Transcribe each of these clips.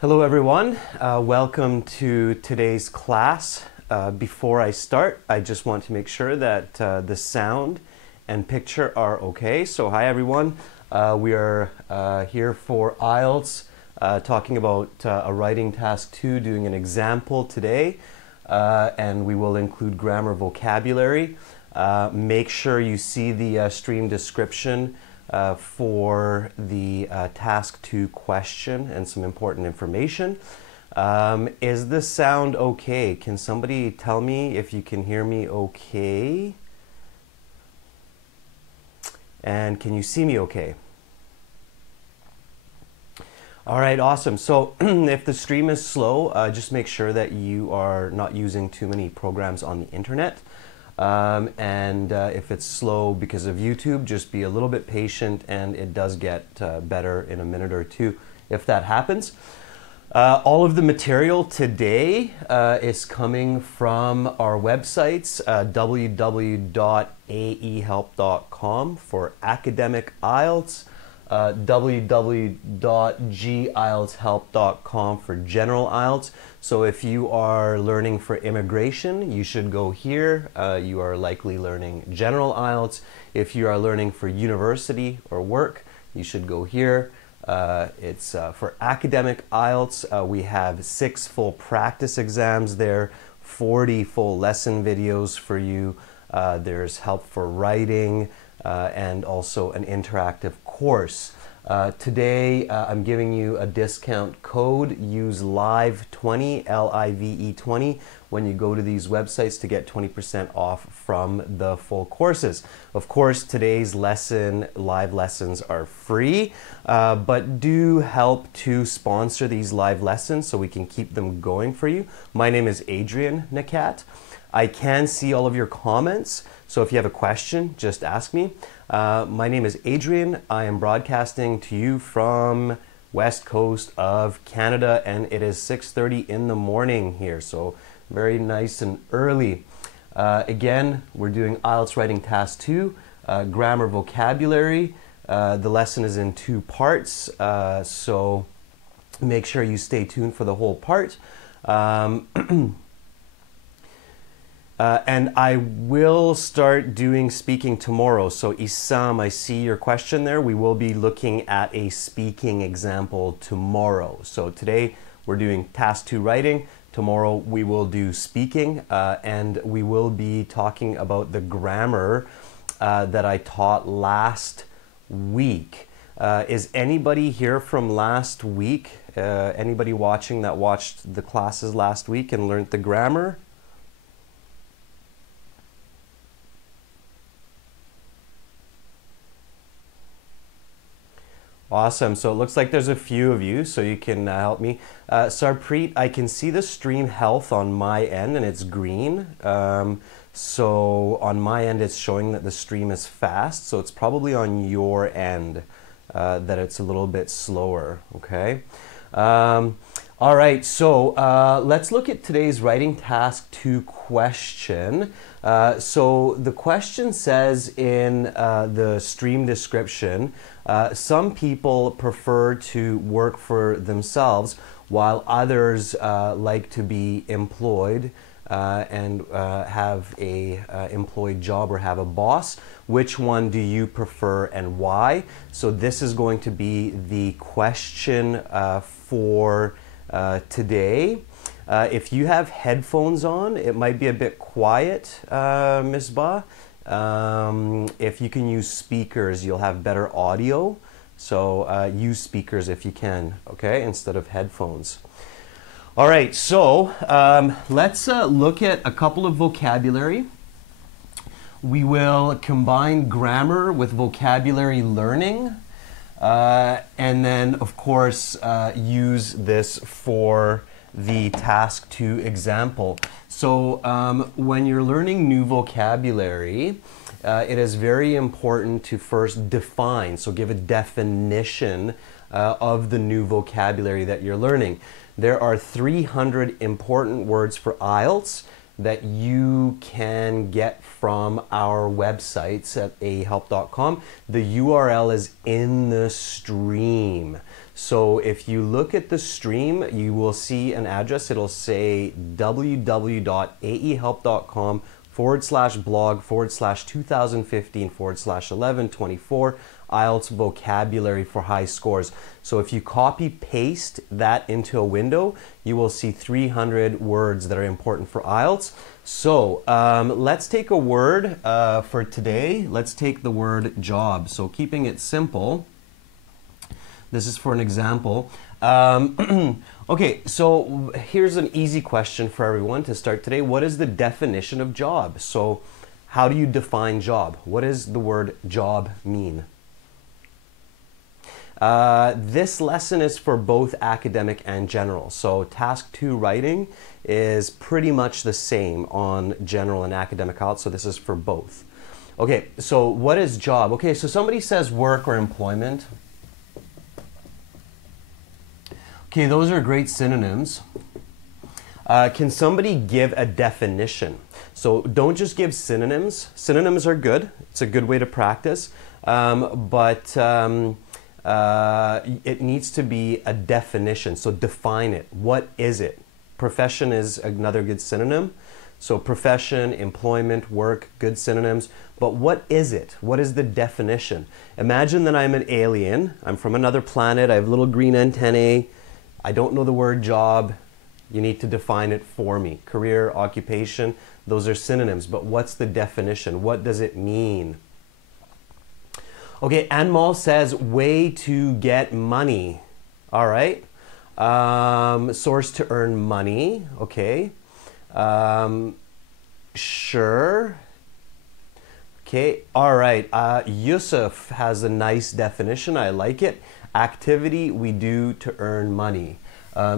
Hello everyone, welcome to today's class. Before I start, I just want to make sure that the sound and picture are okay. So hi everyone, we are here for IELTS, talking about a writing task 2, doing an example today, and we will include grammar, vocabulary. Make sure you see the stream description for the task 2 question and some important information. Is the sound okay? Can somebody tell me if you can hear me okay? And can you see me okay? All right, awesome. So if the stream is slow, just make sure that you are not using too many programs on the internet. If it's slow because of YouTube, just be a little bit patient, and it does get better in a minute or two if that happens. All of the material today is coming from our websites, www.aehelp.com for academic IELTS, www.gieltshelp.com for general IELTS. So if you are learning for immigration, you should go here. You are likely learning general IELTS. If you are learning for university or work, you should go here. It's for academic IELTS. We have 6 full practice exams there, 40 full lesson videos for you. There's help for writing, and also an interactive course. Today I'm giving you a discount code. Use LIVE20, L-I-V-E 20, when you go to these websites to get 20% off from the full courses. Of course, today's live lessons are free, but do help to sponsor these live lessons so we can keep them going for you. My name is Adrian Nakat. I can see all of your comments, so if you have a question, just ask me. My name is Adrian. I am broadcasting to you from West Coast of Canada, and it is 6:30 in the morning here, so very nice and early. Again, we're doing IELTS Writing Task 2, grammar, vocabulary. The lesson is in 2 parts, so make sure you stay tuned for the whole part. And I will start doing speaking tomorrow. So Isam, I see your question there. We will be looking at a speaking example tomorrow. So today we're doing task 2 writing. Tomorrow we will do speaking, and we will be talking about the grammar that I taught last week. Is anybody here from last week? Anybody watching that watched the classes last week and learned the grammar? Awesome. So it looks like there's a few of you, so you can help me. Sarpreet, I can see the stream health on my end, and it's green. So on my end, it's showing that the stream is fast. So it's probably on your end that it's a little bit slower. Okay. All right. So let's look at today's writing task 2 question. So the question says in the stream description, some people prefer to work for themselves while others like to be employed and have a employed job or have a boss. Which one do you prefer and why? So this is going to be the question for today. If you have headphones on, it might be a bit quiet, Misbah. If you can use speakers, you'll have better audio. So use speakers if you can, okay, instead of headphones. All right, so let's look at a couple of vocabulary. We will combine grammar with vocabulary learning, and then, of course, use this for the task 2 example. So when you're learning new vocabulary, it is very important to first define, so give a definition of the new vocabulary that you're learning. There are 300 important words for IELTS. that you can get from our websites at ahelp.com. The URL is in the stream. So if you look at the stream, you will see an address. It'll say www.aehelp.com/blog/2015/1124 IELTS vocabulary for high scores. So if you copy paste that into a window, you will see 300 words that are important for IELTS. So let's take a word for today. Let's take the word job. So keeping it simple, this is for an example. Okay, so here's an easy question for everyone to start today. What is the definition of job? So how do you define job? What does the word job mean? This lesson is for both academic and general. So task 2 writing is pretty much the same on general and academic IELTS. So this is for both. Okay, so what is job? Okay, so somebody says work or employment. Okay, those are great synonyms. Can somebody give a definition? So don't just give synonyms. Synonyms are good. It's a good way to practice. It needs to be a definition. So define it. What is it? Profession is another good synonym. So profession, employment, work, good synonyms. But what is it? What is the definition? Imagine that I'm an alien. I'm from another planet. I have little green antennae. I don't know the word job. You need to define it for me. Career, occupation, those are synonyms. But what's the definition? What does it mean? Okay, Anmol says way to get money. All right. Source to earn money. Okay. Sure. Okay. All right. Yusuf has a nice definition. I like it. Activity we do to earn money.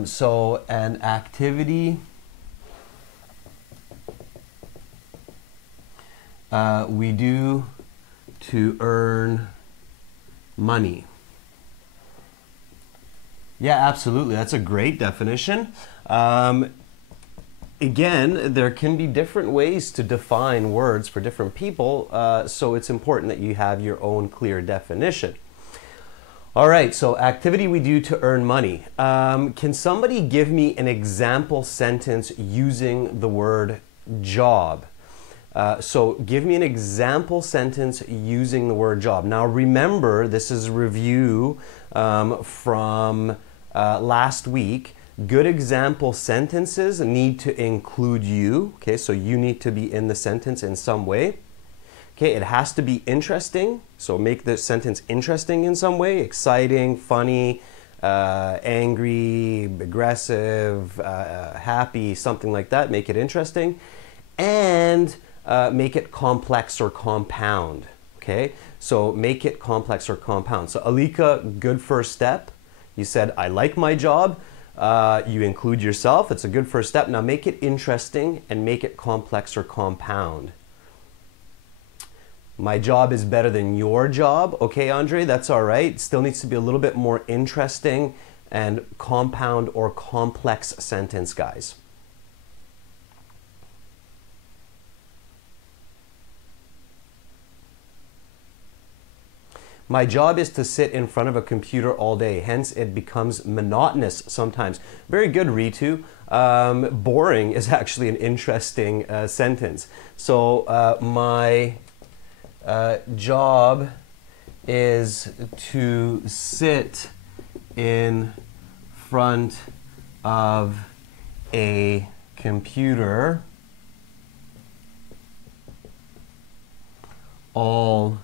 So an activity we do to earn money. Yeah, absolutely. That's a great definition. Again, there can be different ways to define words for different people, so it's important that you have your own clear definition. All right, so activity we do to earn money. Can somebody give me an example sentence using the word job? So give me an example sentence using the word job. Now remember, this is a review from last week. Good example sentences need to include you. Okay, so you need to be in the sentence in some way. Okay, it has to be interesting. So make the sentence interesting in some way. Exciting, funny, angry, aggressive, happy, something like that. Make it interesting. And make it complex or compound. Okay, so make it complex or compound. So Alika, good first step. You said, I like my job. You include yourself. It's a good first step. Now make it interesting and make it complex or compound. My job is better than your job. Okay, Andre, that's all right. It still needs to be a little bit more interesting and compound or complex sentence, guys. My job is to sit in front of a computer all day, hence it becomes monotonous sometimes. Very good, Ritu. Boring is actually an interesting sentence. So my job is to sit in front of a computer all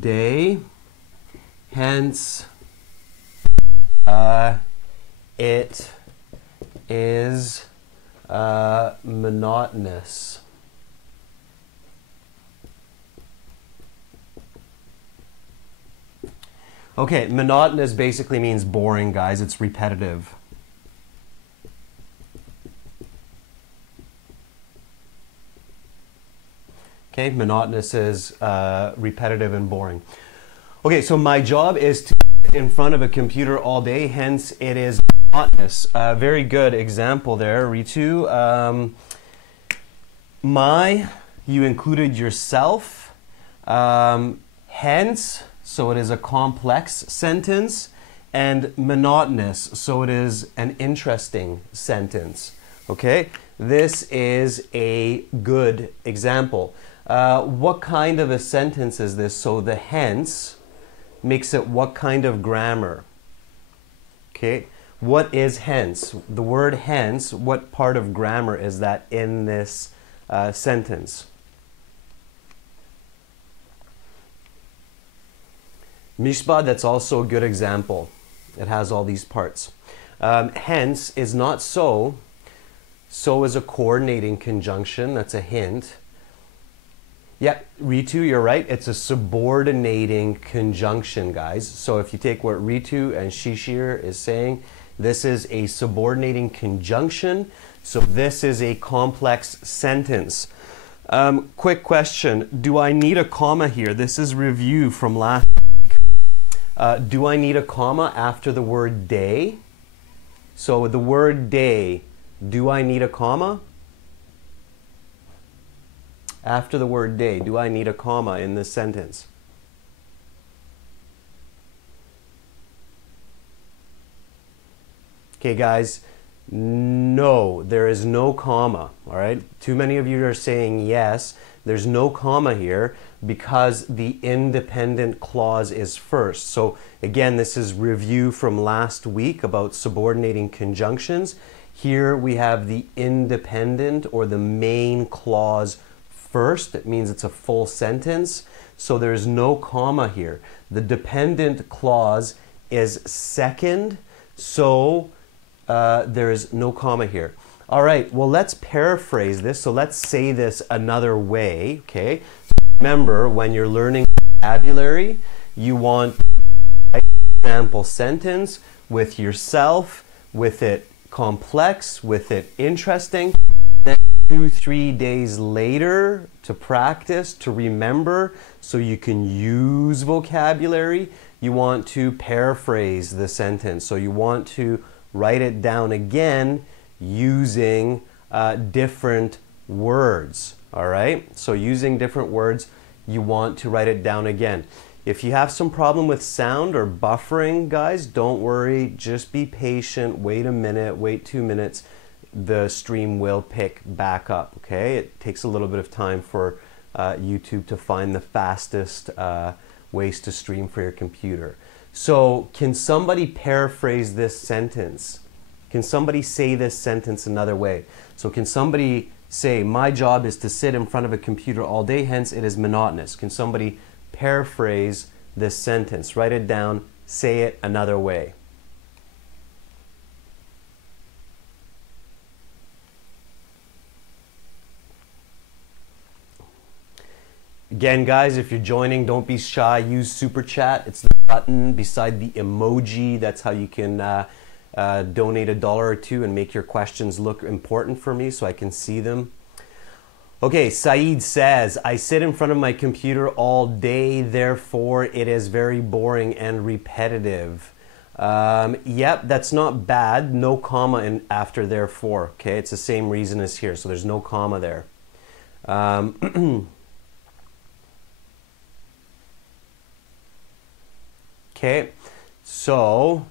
day. Hence, it is monotonous. Okay, monotonous basically means boring, guys. It's repetitive. Okay, monotonous is repetitive and boring. Okay, so my job is to sit in front of a computer all day, hence it is monotonous. Very good example there, Ritu. My, you included yourself. Hence, so it is a complex sentence. And monotonous, so it is an interesting sentence. Okay, this is a good example. What kind of a sentence is this? So the hence makes it what kind of grammar? Okay, what is hence? The word hence, what part of grammar is that in this sentence? Mishba, that's also a good example. It has all these parts. Hence is not so. So is a coordinating conjunction. That's a hint. Yeah, Ritu, you're right. It's a subordinating conjunction, guys. So if you take what Ritu and Shishir is saying, this is a subordinating conjunction. So this is a complex sentence. Quick question. Do I need a comma here? This is review from last week. Do I need a comma after the word day? So the word day, do I need a comma? After the word day, do I need a comma in this sentence? Okay, guys, no, there is no comma, all right? Too many of you are saying yes. There's no comma here because the independent clause is first. So again, this is review from last week about subordinating conjunctions. Here we have the independent or the main clause first. It means it's a full sentence. So there's no comma here. The dependent clause is second. So there is no comma here. All right, well, let's paraphrase this. So let's say this another way, okay? Remember, when you're learning vocabulary, you want an example sentence with yourself, with it complex, with it interesting. Then 2-3 days later to practice, to remember, so you can use vocabulary, you want to paraphrase the sentence. So you want to write it down again using different words, all right? So using different words, you want to write it down again. If you have some problem with sound or buffering, guys, don't worry, just be patient, wait a minute, wait 2 minutes, the stream will pick back up, okay? It takes a little bit of time for YouTube to find the fastest ways to stream for your computer. So can somebody paraphrase this sentence? Can somebody say this sentence another way? So can somebody say, my job is to sit in front of a computer all day, hence it is monotonous. Can somebody paraphrase this sentence? Write it down, say it another way. Again, guys, if you're joining, don't be shy. Use Super Chat. It's the button beside the emoji. That's how you can donate $1 or $2 and make your questions look important for me so I can see them. Okay, Saeed says, I sit in front of my computer all day, therefore it is very boring and repetitive. Yep, that's not bad. No comma after therefore. Okay, it's the same reason as here, so there's no comma there. Okay, so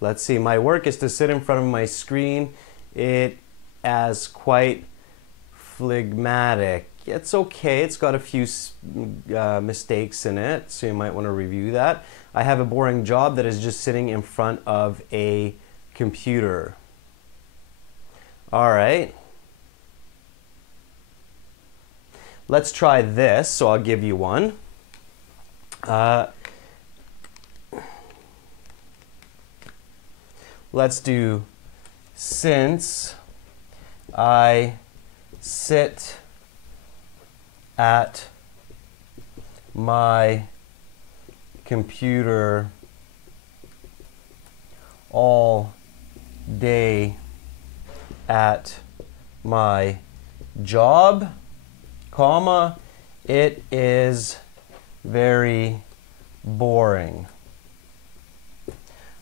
let's see, my work is to sit in front of my screen. It as quite phlegmatic. It's okay, it's got a few mistakes in it, so you might want to review that. I have a boring job that is just sitting in front of a computer. All right. Let's try this, so I'll give you one. Let's do, since I sit at my computer all day at my job, comma, it is very boring.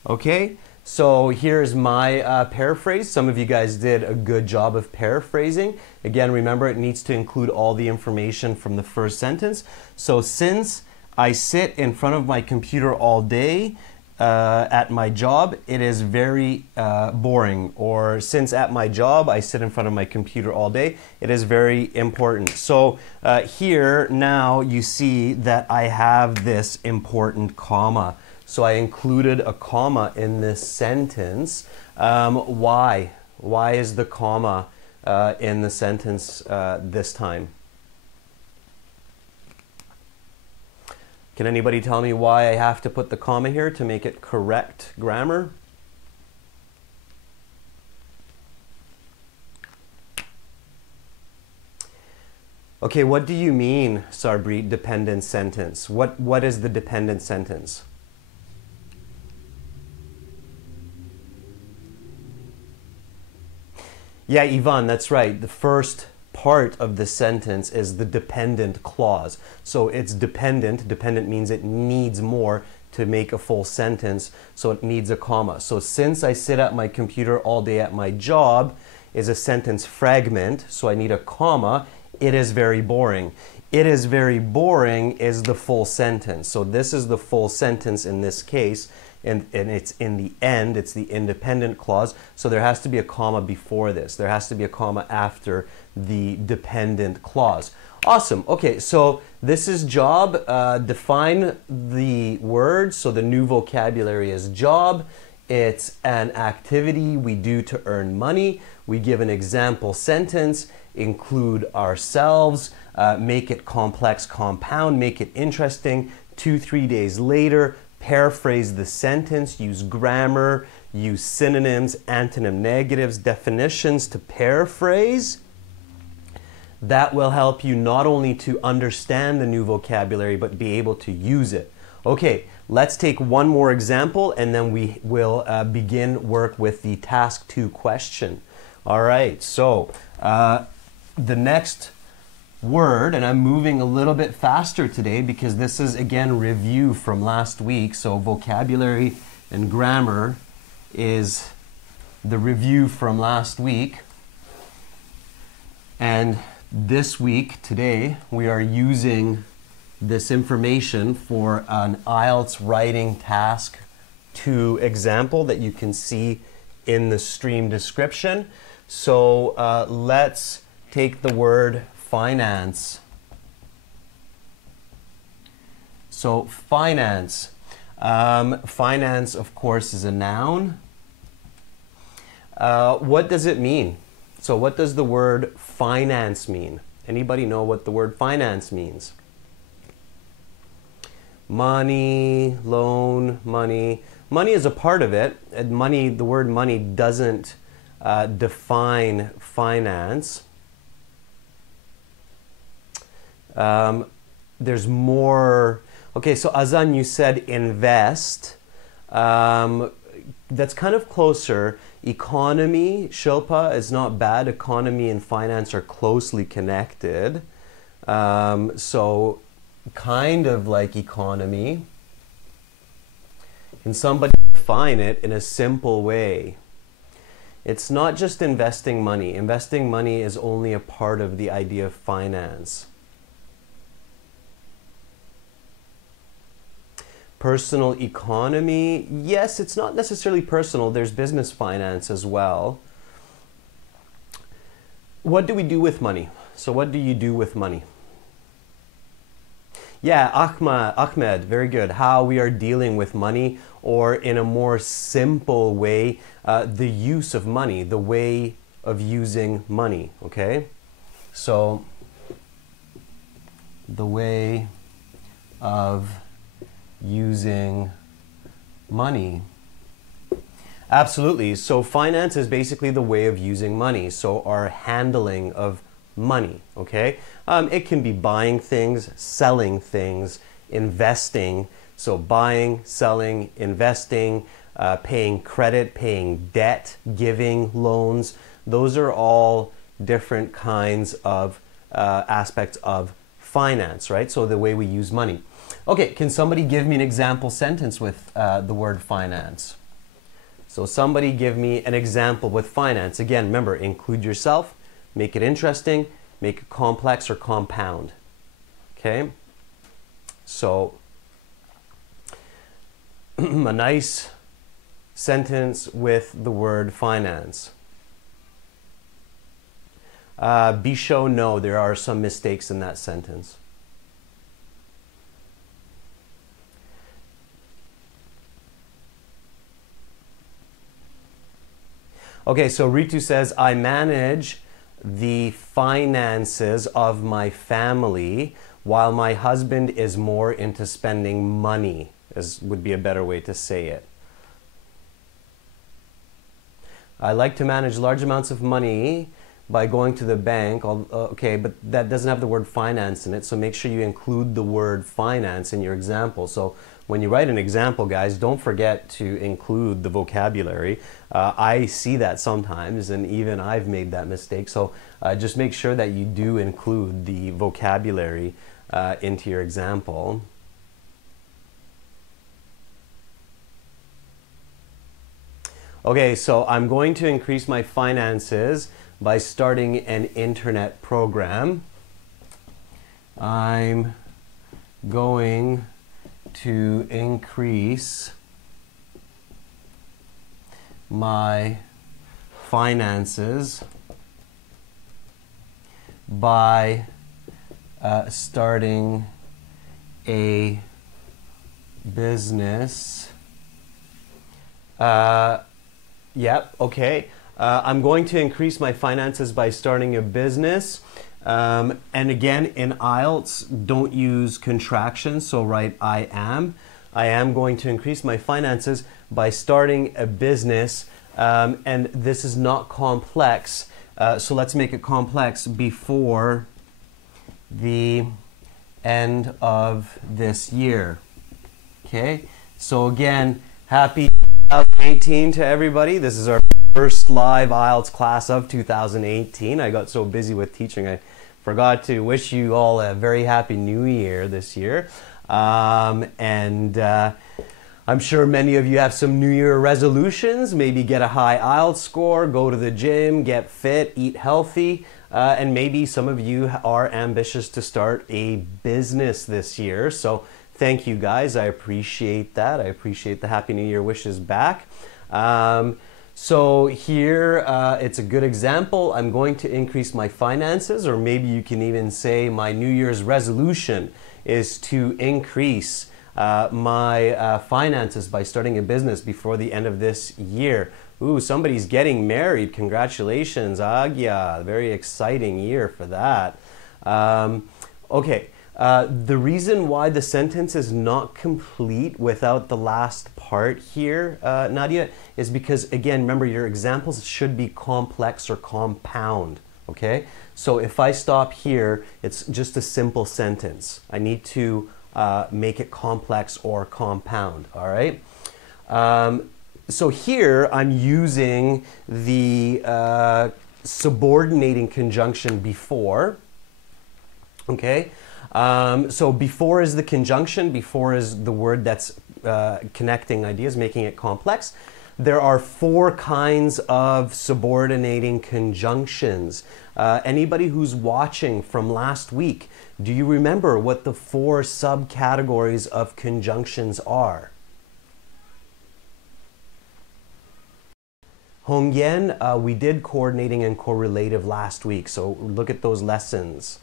Okay, so here's my paraphrase. Some of you guys did a good job of paraphrasing. Again, remember it needs to include all the information from the first sentence. So since I sit in front of my computer all day at my job, it is very boring. Or since at my job I sit in front of my computer all day, it is very important. So here now you see that I have this important comma. So I included a comma in this sentence. Why? Why is the comma in the sentence this time? Can anybody tell me why I have to put the comma here to make it correct grammar? Okay, what do you mean, Sarpreet, dependent sentence? What is the dependent sentence? Yeah, Yvonne, that's right. The first part of the sentence is the dependent clause. So it's dependent. Dependent means it needs more to make a full sentence, so it needs a comma. So since I sit at my computer all day at my job is a sentence fragment, so I need a comma. It is very boring. It is very boring is the full sentence. So this is the full sentence in this case. And it's in the end, it's the independent clause. So there has to be a comma before this. There has to be a comma after the dependent clause. Awesome. Okay, so this is job. Define the word. So the new vocabulary is job. It's an activity we do to earn money. We give an example sentence, include ourselves, make it complex, compound, make it interesting. 2-3 days later, paraphrase the sentence, use grammar, use synonyms, antonym negatives, definitions to paraphrase. That will help you not only to understand the new vocabulary, but be able to use it. Okay, let's take one more example and then we will begin work with the task 2 question. All right, so the next word, and I'm moving a little bit faster today because this is again review from last week. So vocabulary and grammar is the review from last week. And this week, today, we are using this information for an IELTS writing task 2 example that you can see in the stream description. So let's take the word finance. So finance. Finance, of course, is a noun. What does it mean? So what does the word finance mean? Anybody know what the word finance means? Money, loan, money. Money is a part of it. And money, the word money doesn't define finance. There's more. Okay, so Azan, you said invest. That's kind of closer. Economy, Shilpa, is not bad. Economy and finance are closely connected. So kind of like economy. Can somebody define it in a simple way? It's not just investing money. Investing money is only a part of the idea of finance. Personal economy, yes, it's not necessarily personal. There's business finance as well. What do we do with money? So what do you do with money? Yeah, Ahmed, very good. How we are dealing with money, or in a more simple way, the use of money, the way of using money, okay? So, the way of using money. Absolutely. So finance is basically the way of using money. So our handling of money, okay? It can be buying things, selling things, investing. So buying, selling, investing, paying credit, paying debt, giving loans. Those are all different kinds of aspects of finance, right? So the way we use money. Okay, can somebody give me an example sentence with the word finance? So somebody give me an example with finance. Again, remember, include yourself, make it interesting, make it complex or compound. Okay? So, a nice sentence with the word finance. Bisho, no, there are some mistakes in that sentence. Okay, so Ritu says, I manage the finances of my family while my husband is more into spending money, would be a better way to say it. I like to manage large amounts of money by going to the bank. Okay, but that doesn't have the word finance in it, so make sure you include the word finance in your example. So when you write an example, guys, don't forget to include the vocabulary. I see that sometimes, and even I've made that mistake. So just make sure that you do include the vocabulary into your example. Okay, so I'm going to increase my finances by starting an internet program. I'm going to increase my finances by starting a business. Yep, okay. I'm going to increase my finances by starting a business. And again, in IELTS, don't use contractions, so write I am. I am going to increase my finances by starting a business. And this is not complex, so let's make it complex before the end of this year. Okay, so again, happy 2018 to everybody. This is our first live IELTS class of 2018. I got so busy with teaching, I forgot to wish you all a very happy new year this year. I'm sure many of you have some New Year resolutions, maybe get a high IELTS score, go to the gym, get fit, eat healthy, and maybe some of you are ambitious to start a business this year. So thank you guys, I appreciate that. I appreciate the Happy New Year wishes back. So here, it's a good example. I'm going to increase my finances, or maybe you can even say my New Year's resolution is to increase my finances by starting a business before the end of this year. Ooh, somebody's getting married. Congratulations, Agya. Very exciting year for that. Okay. The reason why the sentence is not complete without the last part here, Nadia, is because, again, remember, your examples should be complex or compound, okay? So if I stop here, it's just a simple sentence. I need to make it complex or compound, all right? So here, I'm using the subordinating conjunction before, okay? So before is the conjunction, before is the word that's connecting ideas, making it complex. There are 4 kinds of subordinating conjunctions. Anybody who's watching from last week, do you remember what the 4 subcategories of conjunctions are? Hongyen, we did coordinating and correlative last week, so look at those lessons.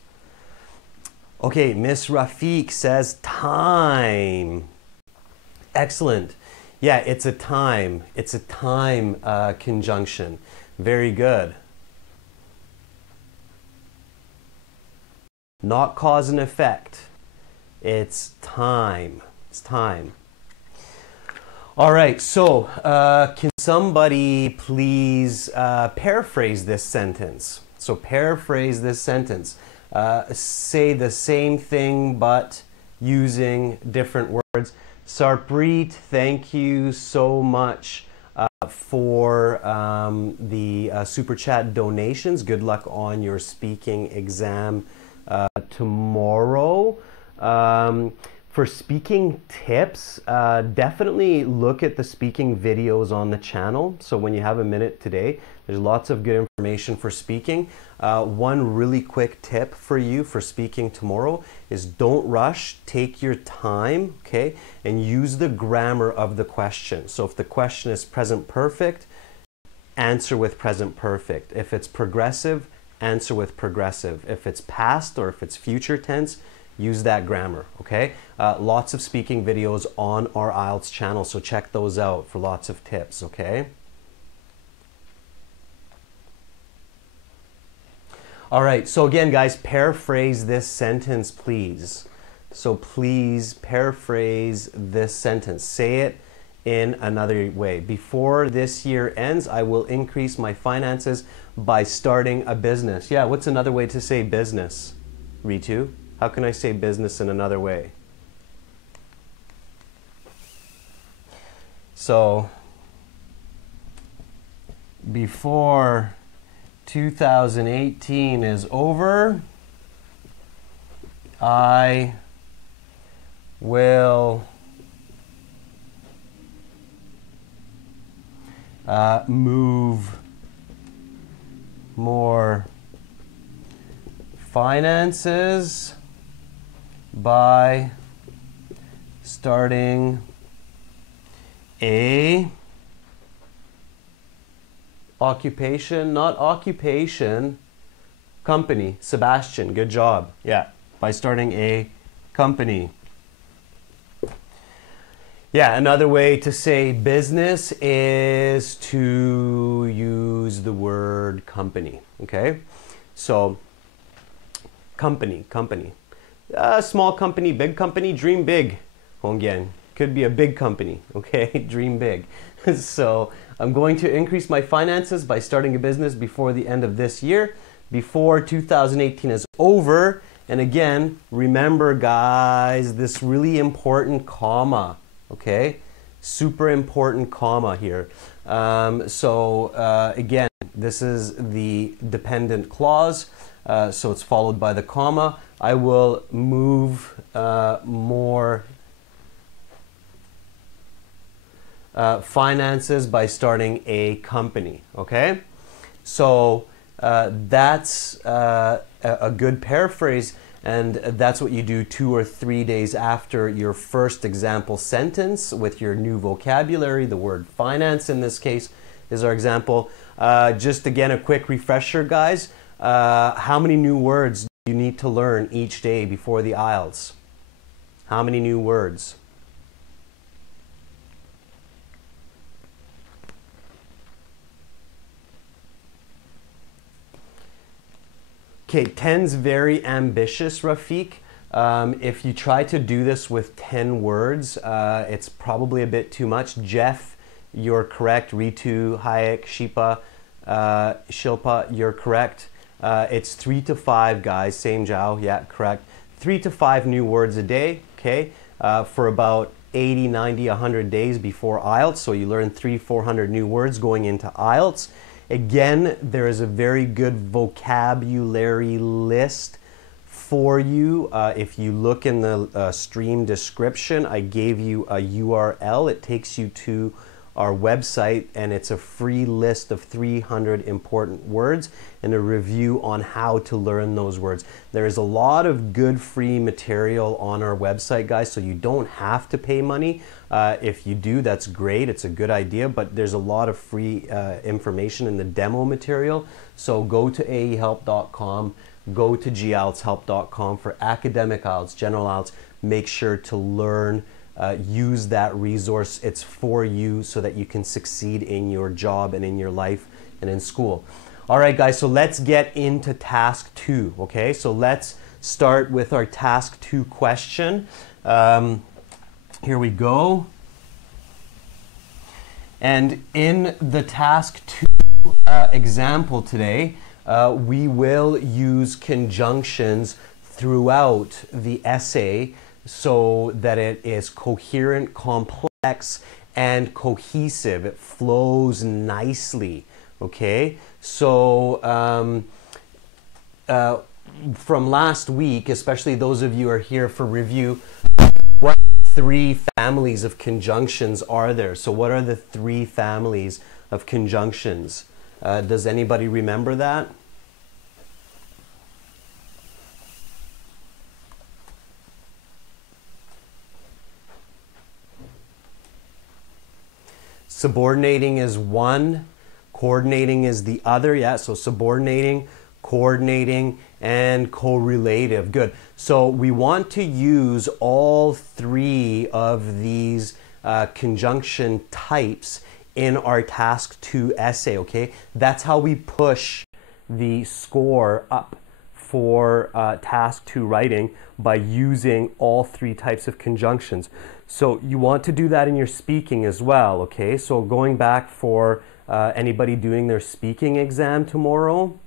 Okay, Miss Rafiq says time. Excellent. Yeah, it's a time. It's a time conjunction. Very good. Not cause and effect. It's time. It's time. All right, so can somebody please paraphrase this sentence? So paraphrase this sentence. Say the same thing but using different words. Sarpreet, thank you so much for the Super Chat donations. Good luck on your speaking exam tomorrow. For speaking tips, definitely look at the speaking videos on the channel. So when you have a minute today, there's lots of good information for speaking. One really quick tip for you for speaking tomorrow is don't rush, take your time, okay? And use the grammar of the question. So if the question is present perfect, answer with present perfect. If it's progressive, answer with progressive. If it's past or if it's future tense, use that grammar, okay? Lots of speaking videos on our IELTS channel, so check those out for lots of tips, okay? All right, so again, guys, paraphrase this sentence, please. So please paraphrase this sentence. Say it in another way. Before this year ends, I will increase my finances by starting a business. Yeah, what's another way to say business, Ritu? How can I say business in another way? So, before 2018 is over, I will move more finances by starting a occupation, not occupation, company. Sebastian, good job. Yeah, by starting a company. Yeah, another way to say business is to use the word company, okay? So, company. Small company, big company, dream big. Hongyan. Could be a big company, okay? Dream big. So, I'm going to increase my finances by starting a business before the end of this year, before 2018 is over. And again, remember guys, this really important comma, okay? Super important comma here. Again, this is the dependent clause, so it's followed by the comma. I will move more finances by starting a company, okay? So that's a good paraphrase, and that's what you do 2 or 3 days after your first example sentence with your new vocabulary. The word finance in this case is our example. Just again, a quick refresher, guys. How many new words do you need to learn each day before the IELTS? How many new words? Okay, 10's very ambitious, Rafiq. If you try to do this with 10 words, it's probably a bit too much. Jeff, you're correct. Ritu, Hayek, Shilpa, you're correct. It's 3 to 5, guys. Same Zhao, yeah, correct. 3 to 5 new words a day, okay, for about 80, 90, 100 days before IELTS. So you learn 300-400 new words going into IELTS. Again, there is a very good vocabulary list for you. If you look in the stream description, I gave you a URL. It takes you to our website, and it's a free list of 300 important words and a review on how to learn those words. There is a lot of good free material on our website, guys, so you don't have to pay money. If you do, that's great. It's a good idea, but there's a lot of free information in the demo material. So go to aehelp.com, go to gieltshelp.com for academic IELTS, general IELTS. Make sure to learn. Use that resource. It's for you so that you can succeed in your job and in your life and in school. All right, guys, so let's get into task 2, okay? So let's start with our task 2 question. Here we go. And in the task 2 example today, we will use conjunctions throughout the essay so that it is coherent, complex, and cohesive. It flows nicely, okay? So from last week, especially those of you who are here for review, what three families of conjunctions are there? So what are the three families of conjunctions? Does anybody remember that? Subordinating is one, coordinating is the other. Yeah, so subordinating, coordinating, and correlative. Good. So we want to use all three of these conjunction types in our task 2 essay, okay? That's how we push the score up for task 2 writing, by using all three types of conjunctions. So you want to do that in your speaking as well, okay? So going back for anybody doing their speaking exam tomorrow,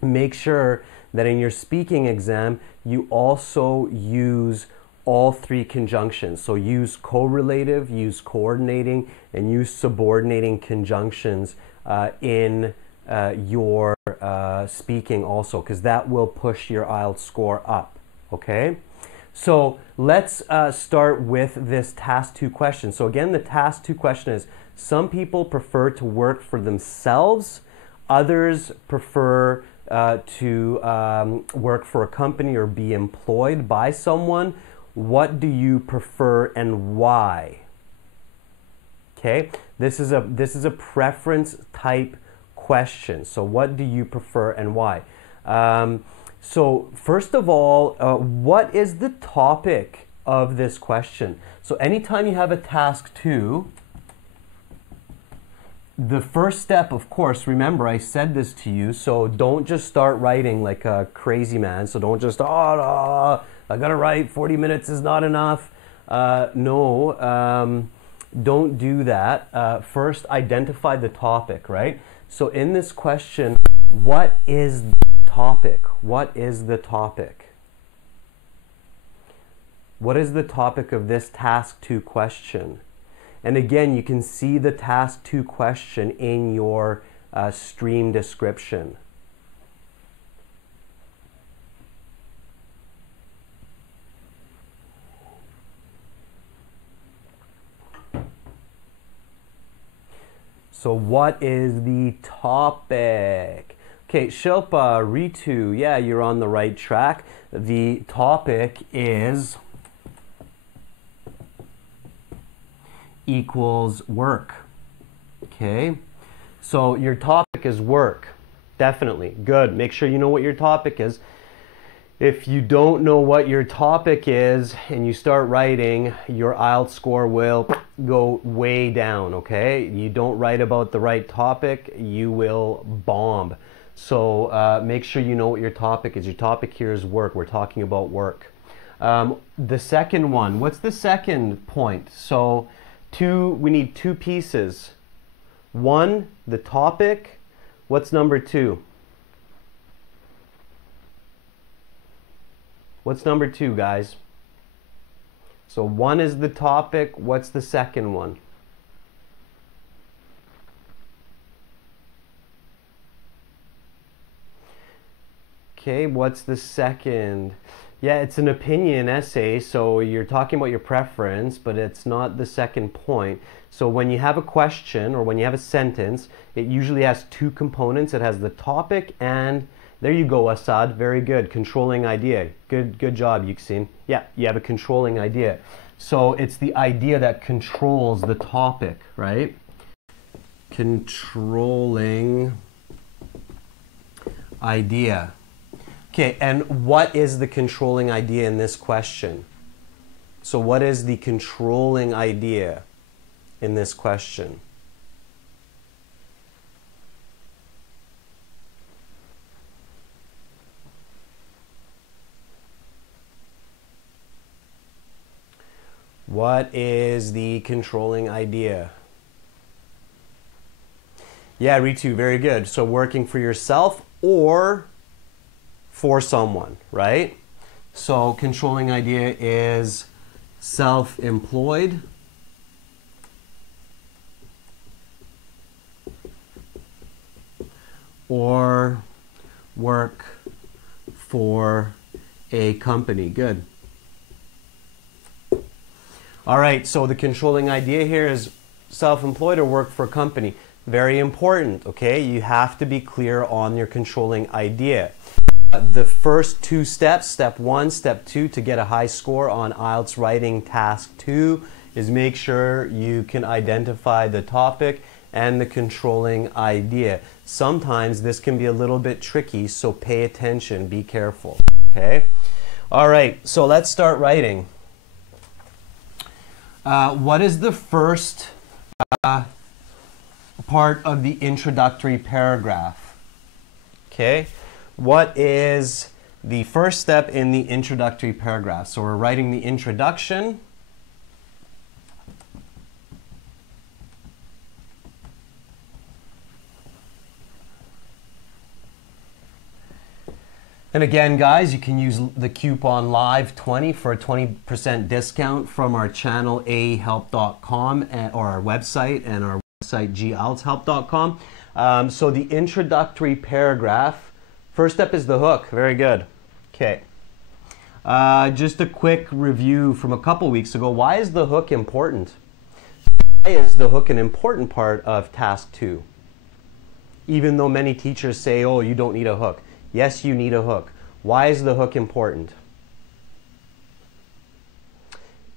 make sure that in your speaking exam you also use all three conjunctions. So use correlative, use coordinating, and use subordinating conjunctions in your speaking also, because that will push your IELTS score up, okay? So let's start with this task 2 question. So again, the task 2 question is, some people prefer to work for themselves, others prefer to work for a company or be employed by someone. What do you prefer and why? Okay, this is a preference type question. So what do you prefer and why? So first of all, what is the topic of this question? So anytime you have a task 2, the first step, of course, remember I said this to you, so don't just start writing like a crazy man. So don't just, I gotta write, 40 minutes is not enough. No, don't do that. First, identify the topic, right? So in this question, what is the topic? What is the topic? What is the topic of this task 2 question? And again, you can see the task 2 question in your stream description. So what is the topic? Okay, Shilpa, Ritu, yeah, you're on the right track. The topic is equals work. Okay, so your topic is work. Definitely. Good. Make sure you know what your topic is. If you don't know what your topic is and you start writing, your IELTS score will go way down, okay? You don't write about the right topic, you will bomb. So make sure you know what your topic is. Your topic here is work. We're talking about work. The second one, what's the second point? So we need 2 pieces. 1, the topic. What's number 2? What's number 2, guys? So 1 is the topic. What's the second one? Okay, what's the second? Yeah, it's an opinion essay, so you're talking about your preference, but it's not the second point. So when you have a question or when you have a sentence, it usually has 2 components. It has the topic and, there you go, Assad, very good, controlling idea. Good job, Yuxin. Yeah, you have a controlling idea. So it's the idea that controls the topic, right? Controlling idea. Okay, and what is the controlling idea in this question? So what is the controlling idea in this question? What is the controlling idea? Yeah, Ritu, very good. So working for yourself or for someone, right? So controlling idea is self-employed or work for a company. Good. All right, so the controlling idea here is self-employed or work for a company. Very important, okay? You have to be clear on your controlling idea. The first two steps, step 1, step 2, to get a high score on IELTS writing task 2 is make sure you can identify the topic and the controlling idea. Sometimes this can be a little bit tricky, so pay attention, be careful, okay? All right, so let's start writing. What is the first part of the introductory paragraph? Okay, what is the first step in the introductory paragraph? So we're writing the introduction. And again, guys, you can use the coupon LIVE20 for a 20% discount from our channel ahelp.com or our website and our website gieltshelp.com. So the introductory paragraph, first step is the hook. Very good. Okay. Just a quick review from a couple weeks ago. Why is the hook important? Why is the hook an important part of task 2? Even though many teachers say, oh, you don't need a hook. Yes, you need a hook. Why is the hook important?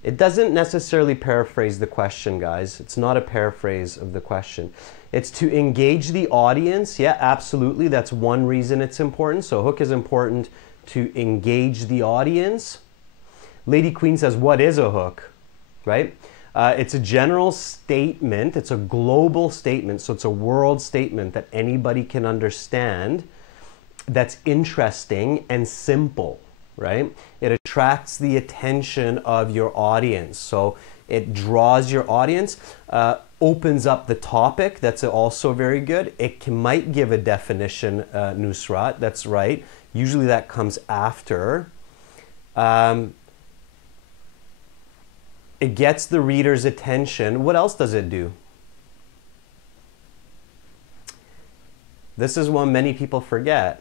It doesn't necessarily paraphrase the question, guys. It's not a paraphrase of the question. It's to engage the audience. Yeah, absolutely. That's one reason it's important. So hook is important to engage the audience. Lady Queen says, what is a hook? Right? It's a general statement. It's a global statement. So it's a world statement that anybody can understand. That's interesting and simple, right? It attracts the attention of your audience. So it draws your audience, opens up the topic. That's also very good. It might give a definition, Nusrat. That's right. Usually that comes after. It gets the reader's attention. What else does it do? This is one many people forget.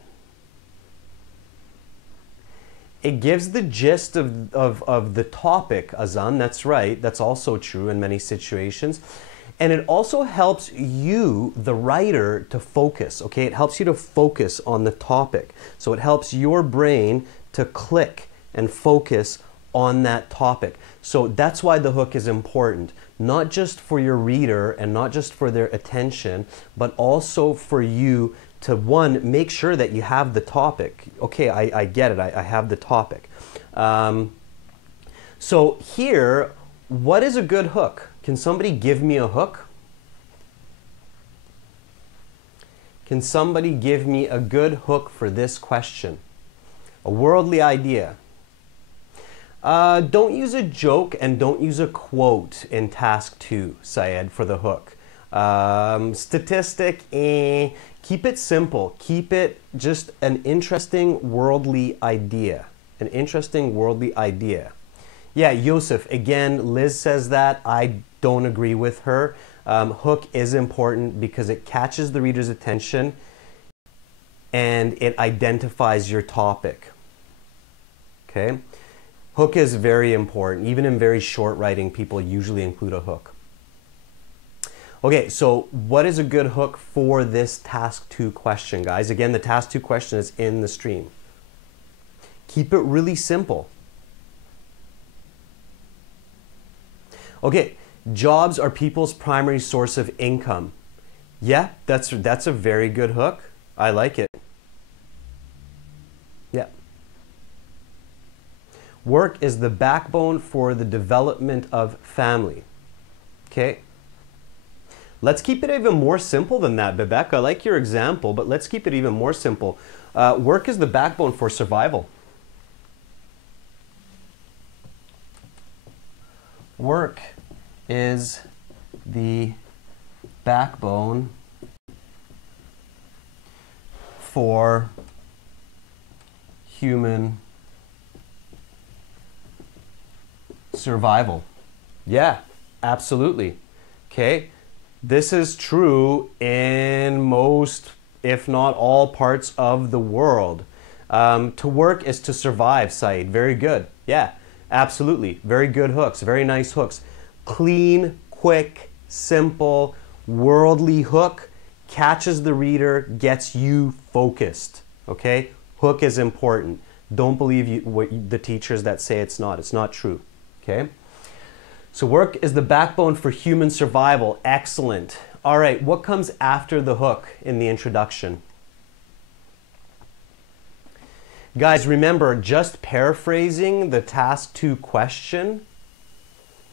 It gives the gist of the topic, Azan, that's right. That's also true in many situations. And it also helps you, the writer, to focus, okay? It helps you to focus on the topic. So it helps your brain to click and focus on that topic. So that's why the hook is important. Not just for your reader and not just for their attention, but also for you to, one, make sure that you have the topic. Okay, I get it, I have the topic. So here, what is a good hook? Can somebody give me a hook? Can somebody give me a good hook for this question? A worldly idea. Don't use a joke and don't use a quote in task 2, Syed, for the hook. Statistic, keep it simple. Keep it just an interesting worldly idea. An interesting worldly idea. Yeah, Yosef, again, Liz says that. I don't agree with her. Hook is important because it catches the reader's attention and it identifies your topic. Okay? Hook is very important. Even in very short writing, people usually include a hook. Okay, so what is a good hook for this task 2 question, guys? Again, the task 2 question is in the stream. Keep it really simple. Okay, jobs are people's primary source of income. Yeah, that's a very good hook. I like it. Yeah. Work is the backbone for the development of family. Okay. Let's keep it even more simple than that, Bebek. I like your example, but let's keep it even more simple. Work is the backbone for survival. Work is the backbone for human survival. Yeah, absolutely. Okay. This is true in most, if not all, parts of the world. To work is to survive, Saeed. Very good. Yeah. Absolutely. Very good hooks. Very nice hooks. Clean, quick, simple, worldly hook catches the reader, gets you focused. Okay? Hook is important. Don't believe the teachers that say it's not. It's not true. Okay? So work is the backbone for human survival. Excellent. All right, what comes after the hook in the introduction? Guys, remember, just paraphrasing the task 2 question,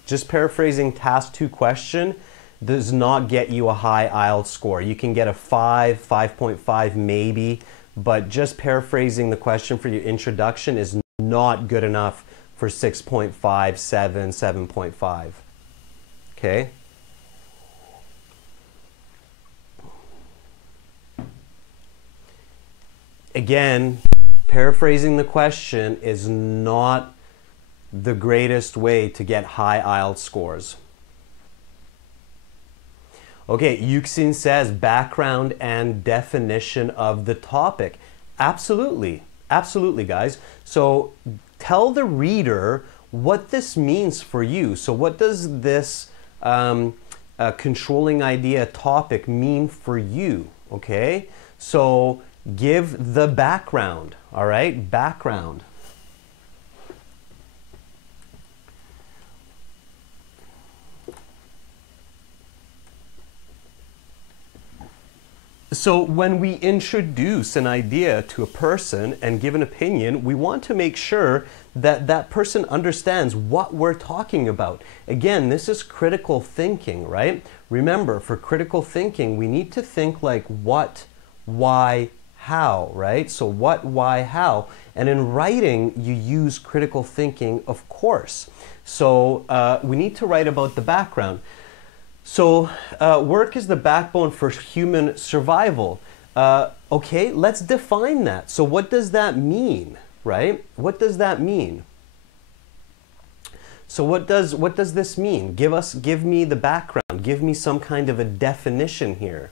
just paraphrasing task 2 question does not get you a high IELTS score. You can get a 5, 5.5 maybe, but just paraphrasing the question for your introduction is not good enough for 6.5, 7, 7.5. Okay? Again, paraphrasing the question is not the greatest way to get high IELTS scores. Okay, Yuxin says background and definition of the topic. Absolutely. Absolutely, guys. So tell the reader what this means for you. So what does this controlling idea topic mean for you? Okay, so give the background, all right? Background. So when we introduce an idea to a person and give an opinion, we want to make sure that that person understands what we're talking about. Again, this is critical thinking, right? Remember, for critical thinking, we need to think like what, why, how, right? So what, why, how. And in writing, you use critical thinking, of course. So we need to write about the background. So work is the backbone for human survival. Okay, let's define that. So what does that mean, right? What does that mean? So what does this mean? Give me the background. Give me some kind of a definition here.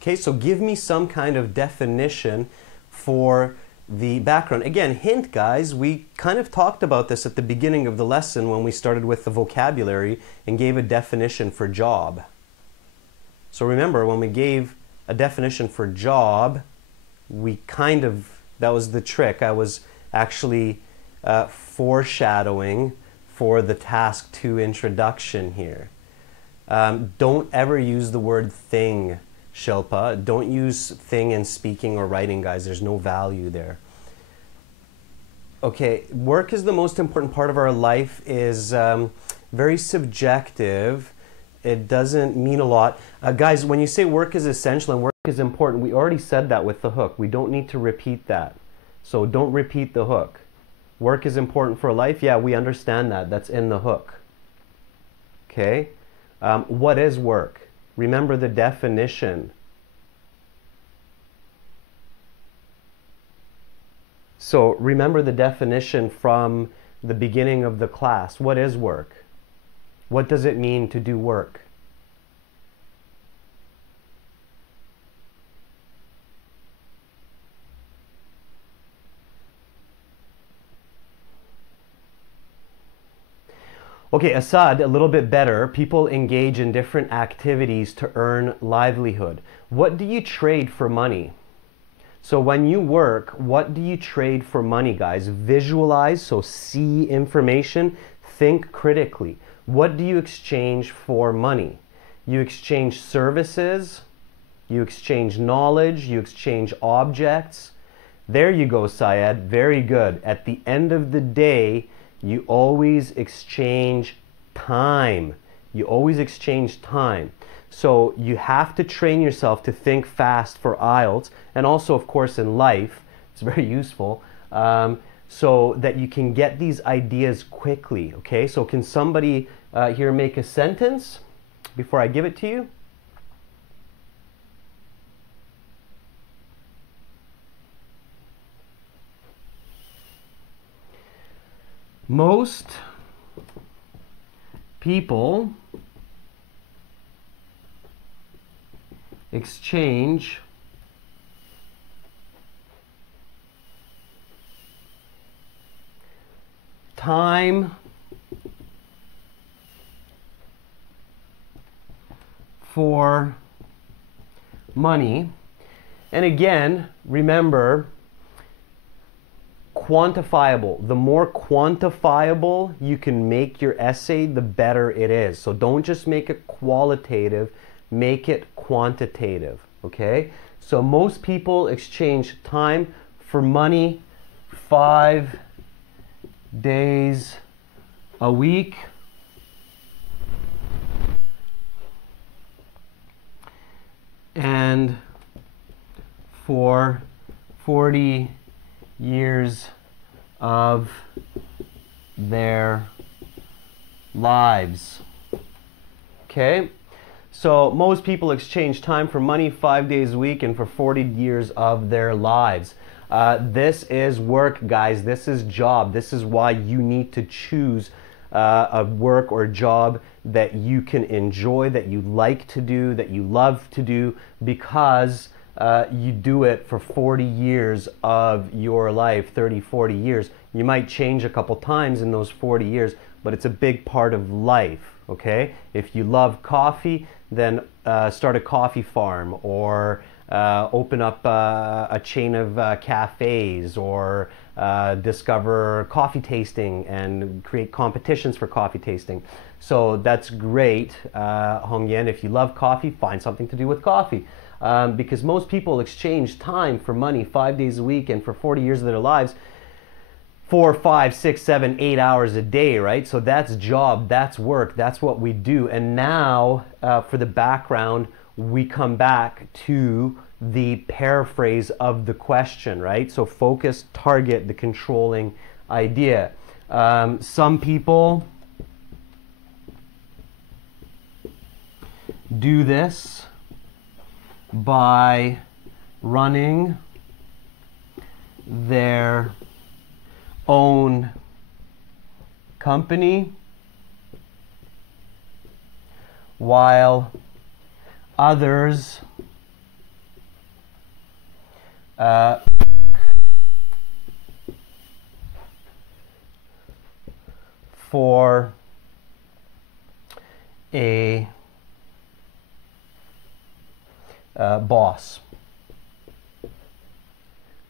Okay, so give me some kind of definition for the background. Again, hint, guys, we kind of talked about this at the beginning of the lesson when we started with the vocabulary and gave a definition for job. So remember, when we gave a definition for job, we kind of, that was the trick. I was actually foreshadowing for the task 2 introduction here. Don't ever use the word thing, Shilpa. Don't use thing in speaking or writing, guys. There's no value there. Okay, work is the most important part of our life is very subjective. It doesn't mean a lot. Guys, when you say work is essential and work is important, we already said that with the hook. We don't need to repeat that. So don't repeat the hook. Work is important for life. Yeah, we understand that. That's in the hook. Okay? What is work? Remember the definition. So remember the definition from the beginning of the class. What is work? What does it mean to do work? Okay, Assad, a little bit better. People engage in different activities to earn livelihood. What do you trade for money? So when you work, what do you trade for money, guys? Visualize, so see information, think critically. What do you exchange for money? You exchange services, you exchange knowledge, you exchange objects. There you go, Syed. Very good. At the end of the day, you always exchange time. You always exchange time. So you have to train yourself to think fast for IELTS, and also, of course, in life. It's very useful, so that you can get these ideas quickly, okay? So can somebody here make a sentence before I give it to you? Most people exchange time for money. And again, remember, quantifiable. The more quantifiable you can make your essay, the better it is. So don't just make it qualitative, make it quantitative, okay? So most people exchange time for money 5 days a week. And for 40 years of their lives. Okay? So most people exchange time for money 5 days a week and for 40 years of their lives. This is work, guys. This is job. This is why you need to choose a work or job that you can enjoy, that you like to do, that you love to do, because you do it for 40 years of your life, 30, 40 years. You might change a couple times in those 40 years, but it's a big part of life, okay? If you love coffee, then start a coffee farm, or open up a chain of cafes, or discover coffee tasting and create competitions for coffee tasting. So that's great, Hong Yen. If you love coffee, find something to do with coffee. Because most people exchange time for money 5 days a week and for 40 years of their lives, 4, 5, 6, 7, 8 hours a day, right? So that's job, that's work, that's what we do. And now for the background, we come back to the paraphrase of the question, right? So focus, target, the controlling idea. Some people do this by running their own company, while others for a boss.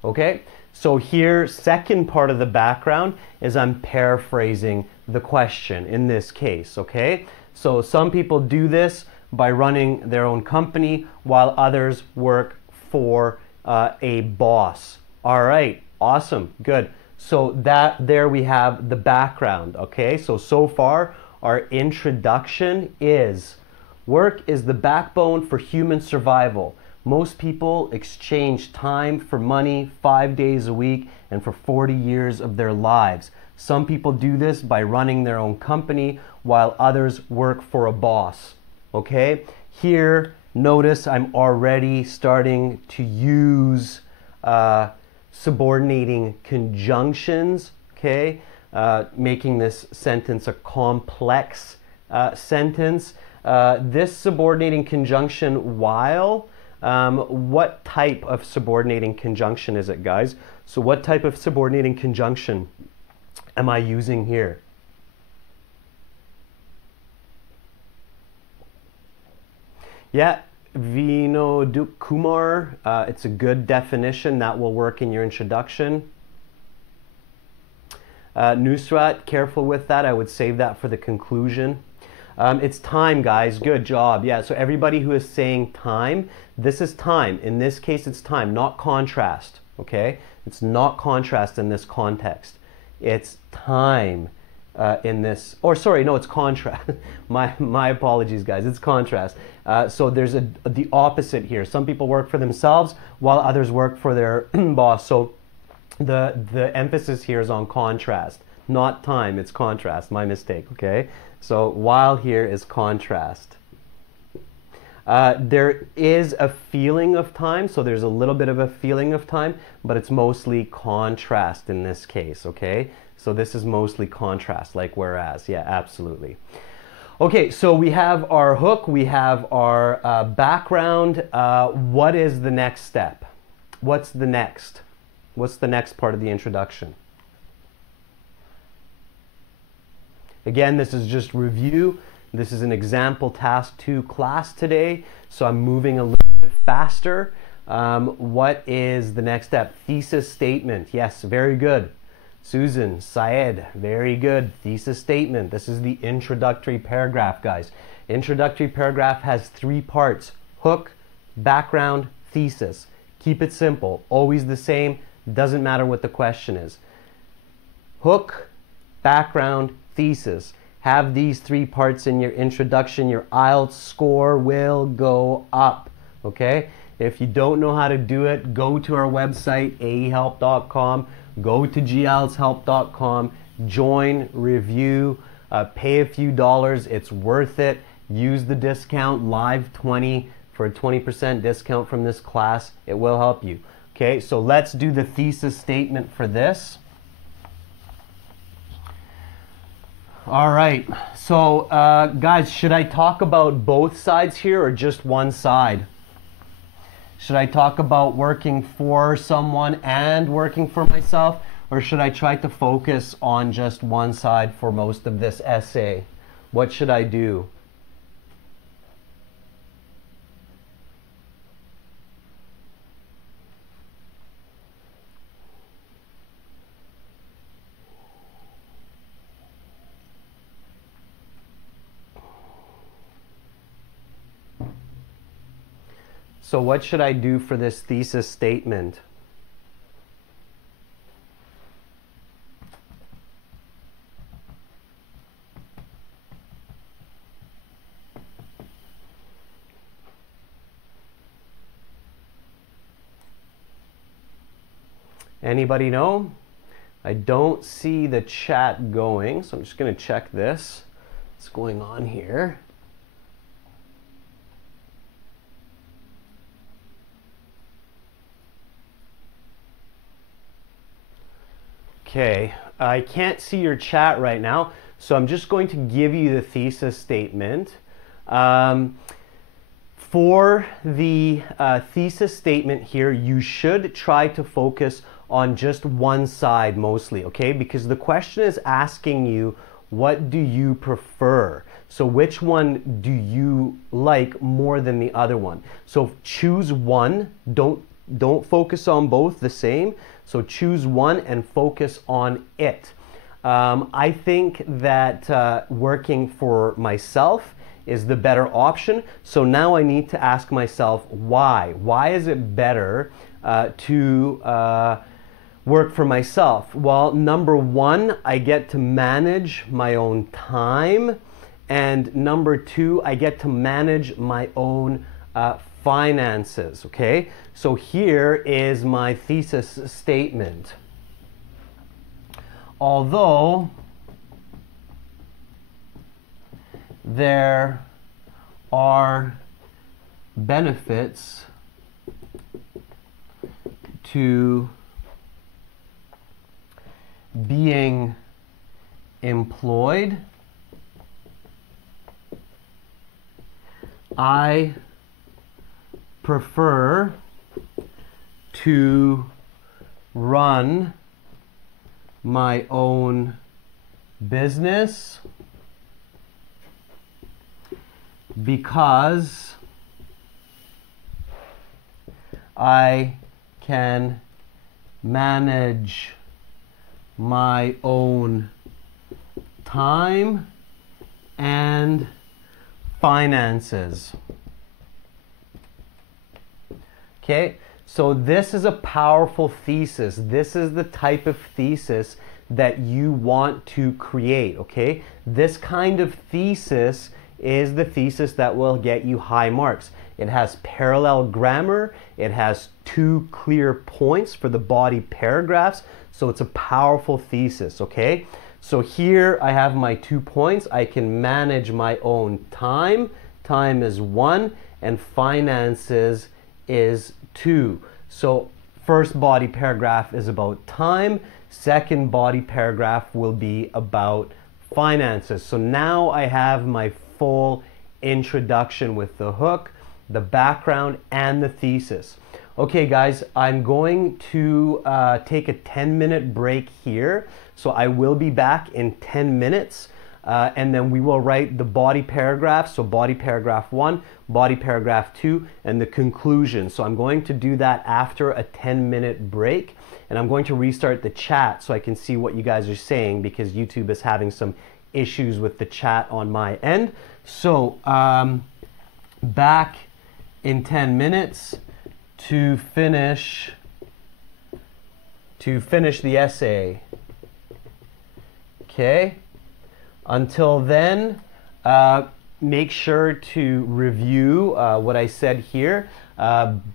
Okay, so here, second part of the background is I'm paraphrasing the question in this case, okay? So some people do this by running their own company while others work for a boss. All right, awesome, good. So there we have the background, okay? So far, our introduction is work is the backbone for human survival. Most people exchange time for money 5 days a week and for 40 years of their lives. Some people do this by running their own company while others work for a boss. Okay? Here, notice I'm already starting to use subordinating conjunctions, okay? Making this sentence a complex sentence. This subordinating conjunction, while, what type of subordinating conjunction is it, guys? So what type of subordinating conjunction am I using here? Yeah, Vinod Kumar, it's a good definition. That will work in your introduction. Nusrat, careful with that. I would save that for the conclusion. It's time, guys. Good job. Yeah, so everybody who is saying time, this is time. In this case, it's time, not contrast, okay? It's not contrast in this context. It's time in this, or sorry, no, it's contrast. my apologies, guys. It's contrast. So there's the opposite here. Some people work for themselves while others work for their boss. So the emphasis here is on contrast, not time. It's contrast. My mistake, okay? So while here is contrast. There is a feeling of time, so there's a little bit of a feeling of time, but it's mostly contrast in this case, okay? So this is mostly contrast, like whereas. Yeah, absolutely. Okay, so we have our hook, we have our background. What is the next step? What's the next? What's the next part of the introduction? Again, this is just review. This is an example task 2 class today, so I'm moving a little bit faster. What is the next step? Thesis statement. Yes, very good. Susan, Syed, very good. Thesis statement. This is the introductory paragraph, guys. Introductory paragraph has 3 parts: hook, background, thesis. Keep it simple. Always the same. Doesn't matter what the question is. Hook, background, thesis. Have these 3 parts in your introduction. Your IELTS score will go up. Okay? If you don't know how to do it, go to our website, ahelp.com. Go to glshelp.com, join, review, pay a few dollars. It's worth it. Use the discount LIVE20 for a 20% discount from this class. It will help you. Okay, so let's do the thesis statement for this. All right, so guys, should I talk about both sides here or just one side? Should I talk about working for someone and working for myself, or should I try to focus on just one side for most of this essay? What should I do? So what should I do for this thesis statement? Anybody know? I don't see the chat going, so I'm just going to check this. What's going on here? Okay, I can't see your chat right now, so I'm just going to give you the thesis statement. For the thesis statement here, you should try to focus on just one side mostly, okay? Because the question is asking you, what do you prefer? So which one do you like more than the other one? So choose one, don't focus on both the same. So choose one and focus on it. I think that working for myself is the better option. So now I need to ask myself why. Why is it better to work for myself? Well, number one, I get to manage my own time. And number two, I get to manage my own finances, okay? So here is my thesis statement. Although there are benefits to being employed, I prefer to run my own business because I can manage my own time and finances. Okay, so this is a powerful thesis. This is the type of thesis that you want to create, okay? This kind of thesis is the thesis that will get you high marks. It has parallel grammar. It has 2 clear points for the body paragraphs. So it's a powerful thesis, okay? So here I have my 2 points. I can manage my own time. Time is 1 and finances is 2. So first body paragraph is about time. Second body paragraph will be about finances. So now I have my full introduction with the hook, the background, and the thesis. Okay guys, I'm going to take a 10-minute break here. So I will be back in 10 minutes. And then we will write the body paragraph. So body paragraph 1, body paragraph 2, and the conclusion. So I'm going to do that after a 10-minute break. And I'm going to restart the chat so I can see what you guys are saying, because YouTube is having some issues with the chat on my end. So back in 10 minutes to finish the essay. Okay. Until then, make sure to review what I said here.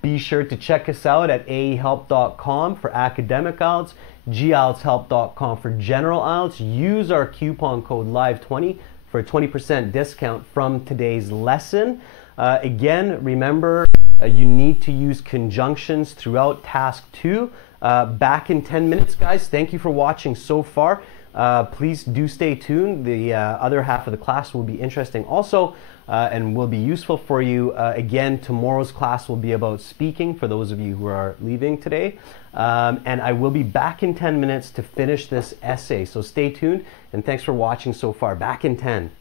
Be sure to check us out at aehelp.com for academic IELTS, gieltshelp.com for general IELTS. Use our coupon code LIVE20 for a 20% discount from today's lesson. Again, remember, you need to use conjunctions throughout task 2. Back in 10 minutes, guys. Thank you for watching so far. Please do stay tuned. The other half of the class will be interesting also and will be useful for you. Again, tomorrow's class will be about speaking for those of you who are leaving today. And I will be back in 10 minutes to finish this essay. So stay tuned, and thanks for watching so far. Back in 10.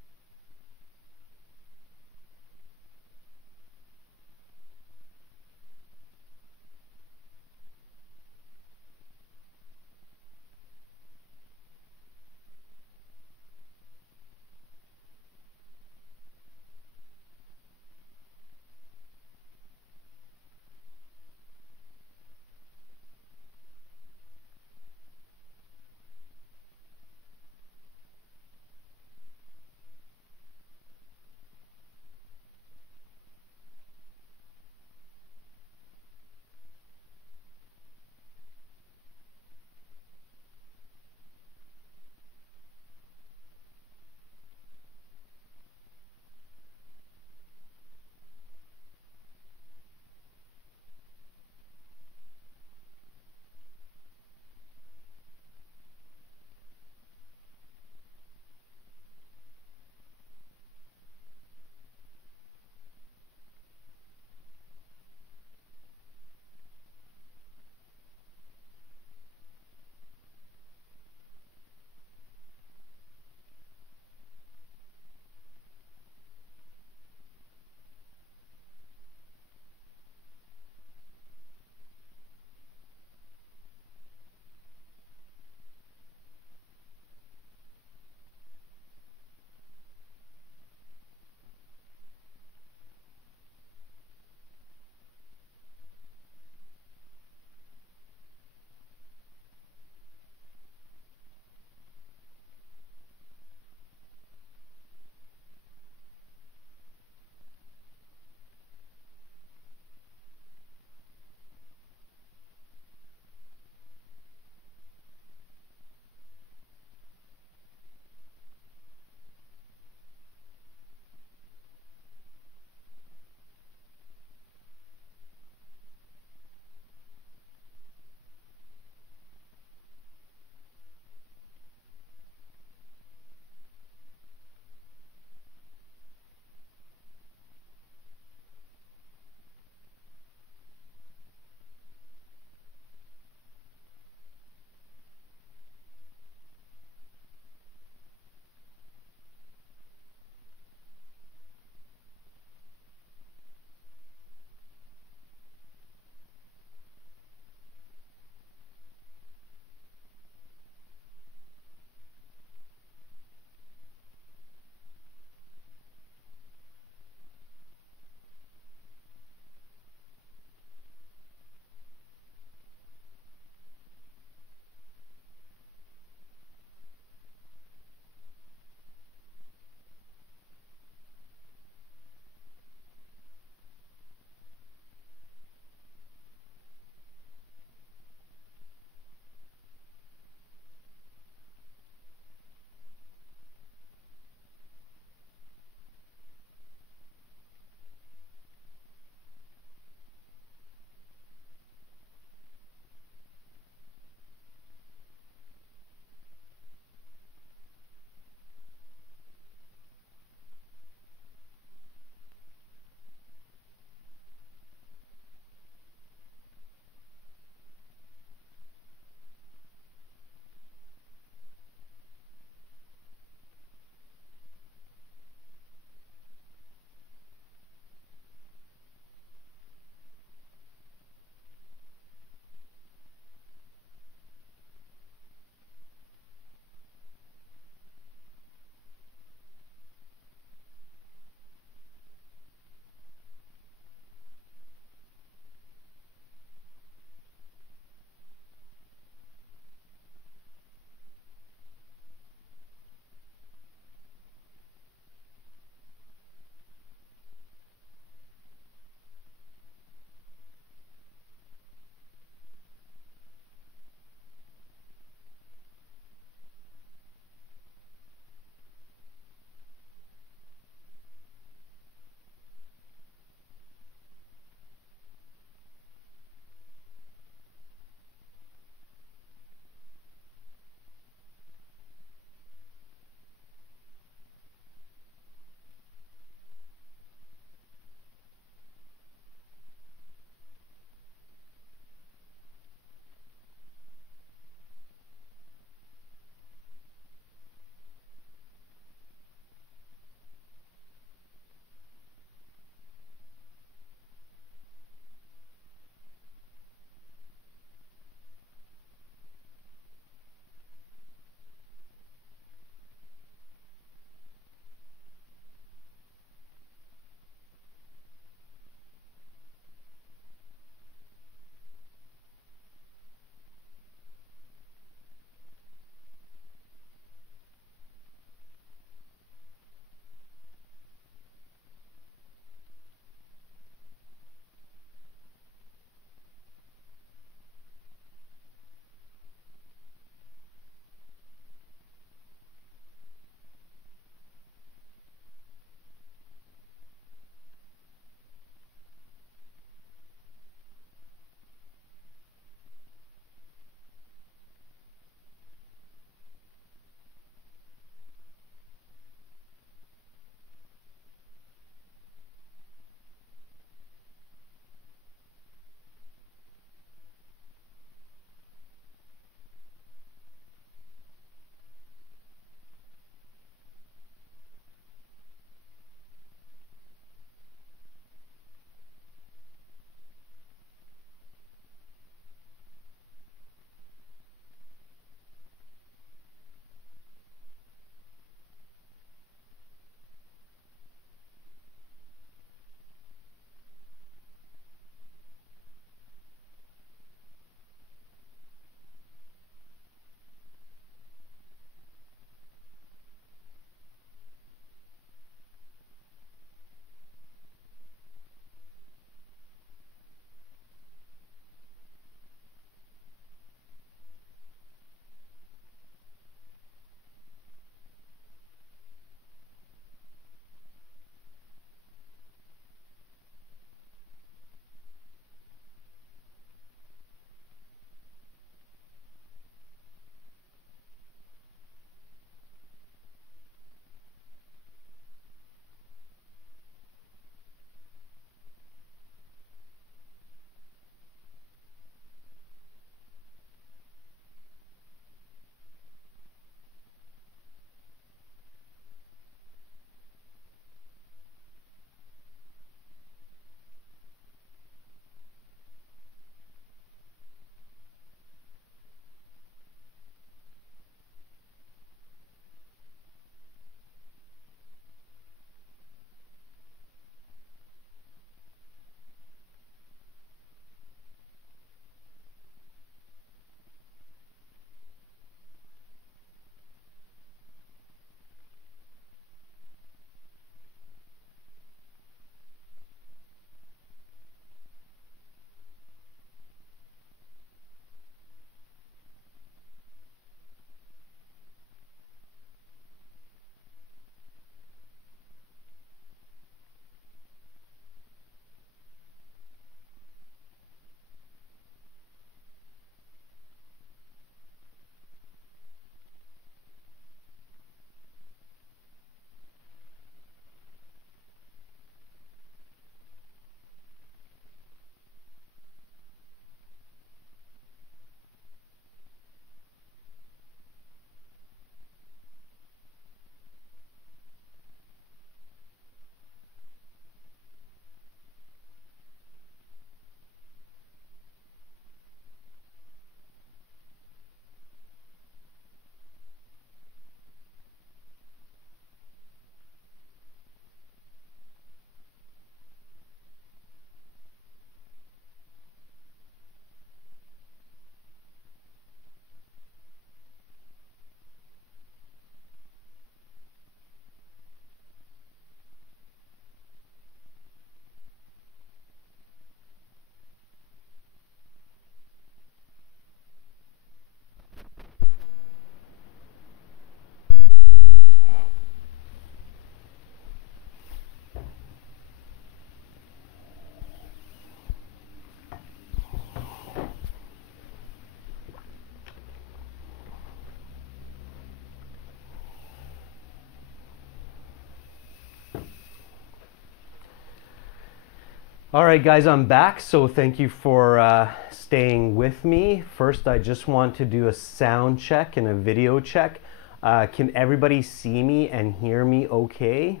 All right, guys, I'm back. So thank you for staying with me. First, I just want to do a sound check and a video check. Can everybody see me and hear me okay?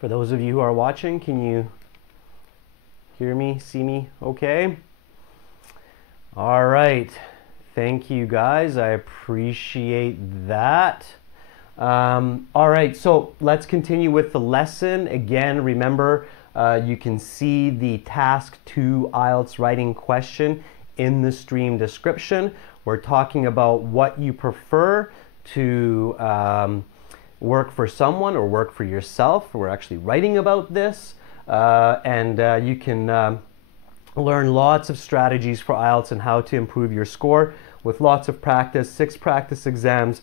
For those of you who are watching, can you hear me, see me okay? All right. Thank you, guys. I appreciate that. All right, so let's continue with the lesson. Again, remember, you can see the task 2 IELTS writing question in the stream description. We're talking about what you prefer to work for someone or work for yourself. We're actually writing about this, and you can learn lots of strategies for IELTS and how to improve your score with lots of practice, 6 practice exams,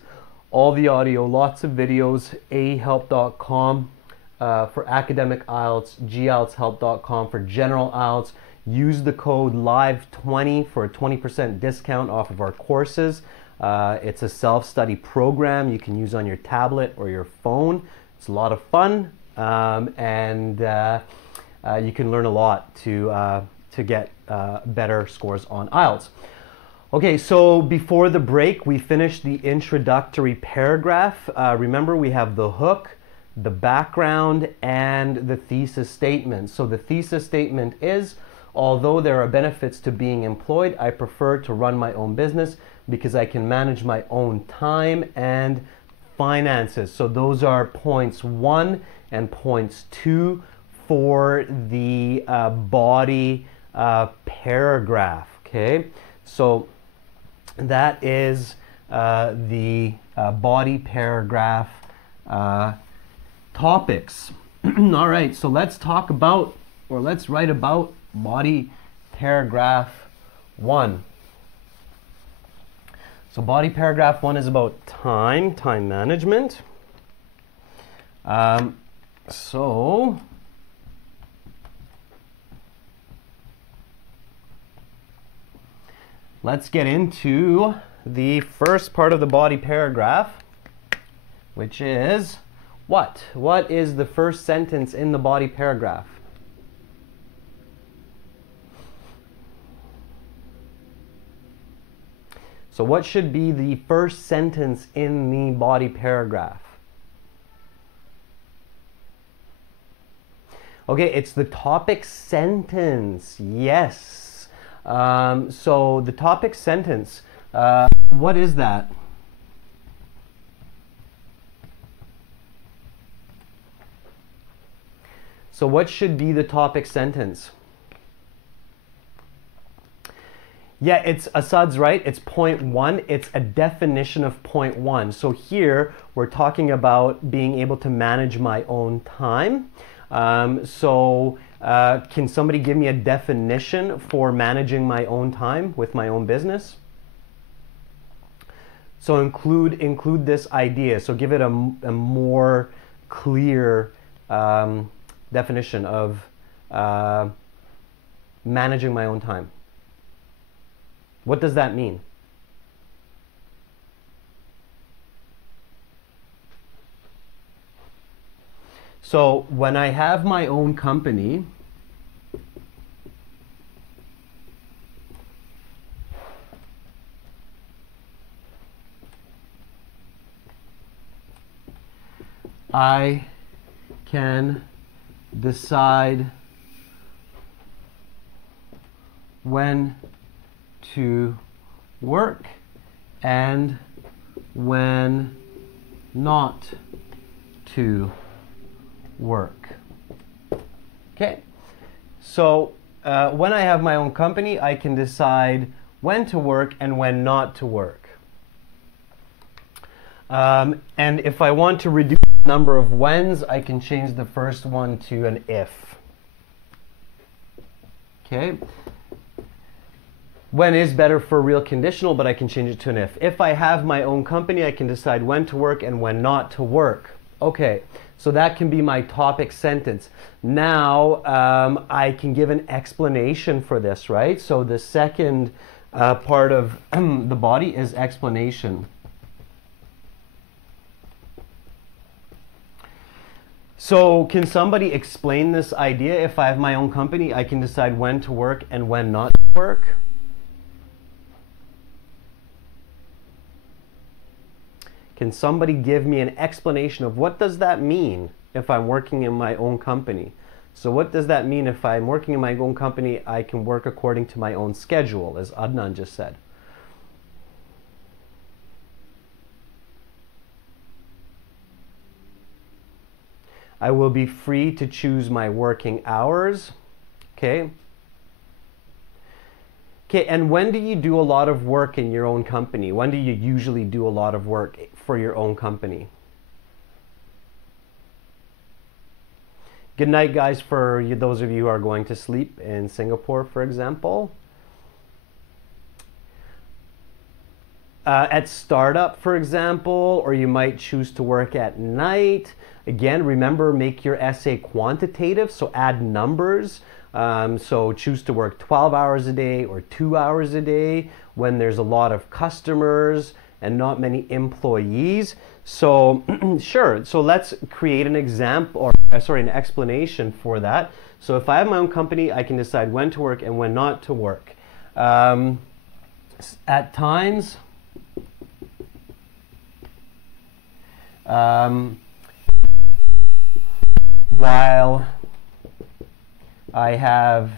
all the audio, lots of videos, ahelp.com for academic IELTS, gieltshelp.com for general IELTS. Use the code LIVE20 for a 20% discount off of our courses. It's a self-study program you can use on your tablet or your phone. It's a lot of fun, and you can learn a lot to get better scores on IELTS. Okay, so before the break, we finished the introductory paragraph. Remember, we have the hook, the background, and the thesis statement. So the thesis statement is, although there are benefits to being employed, I prefer to run my own business because I can manage my own time and finances. So those are points 1 and points 2 for the body paragraph. Okay, so that is the body paragraph topics. All right, so let's talk about, or let's write about body paragraph 1. So body paragraph 1 is about time management. So let's get into the first part of the body paragraph, which is what? What is the first sentence in the body paragraph? So what should be the first sentence in the body paragraph? Okay, it's the topic sentence. Yes. So the topic sentence, what is that? So what should be the topic sentence? Yeah, it's Asad's right. It's point 1. It's a definition of point 1. So here we're talking about being able to manage my own time. Can somebody give me a definition for managing my own time with my own business? So include this idea. So give it a more clear definition of managing my own time. What does that mean? So when I have my own company, I can decide when to work and when not to work. Okay, so when I have my own company, I can decide when to work and when not to work. And if I want to reduce the number of whens, I can change the first one to an if. Okay. When is better for real conditional, but I can change it to an if. If I have my own company, I can decide when to work and when not to work. Okay, so that can be my topic sentence. Now, I can give an explanation for this, right? So the second part of the body is explanation. So can somebody explain this idea? If I have my own company, I can decide when to work and when not to work. Can somebody give me an explanation of what does that mean if I'm working in my own company? So what does that mean if I'm working in my own company, I can work according to my own schedule, as Adnan just said? I will be free to choose my working hours. Okay. Okay, and when do you do a lot of work in your own company? When do you usually do a lot of work for your own company? Good night, guys, for those of you who are going to sleep in Singapore, for example. At startup, for example, or you might choose to work at night. Again, remember, make your essay quantitative, so add numbers. So choose to work 12 hours a day or 2 hours a day when there's a lot of customers and not many employees. So sure, so let's create an example, or an explanation for that. So if I have my own company, I can decide when to work and when not to work. At times, while I have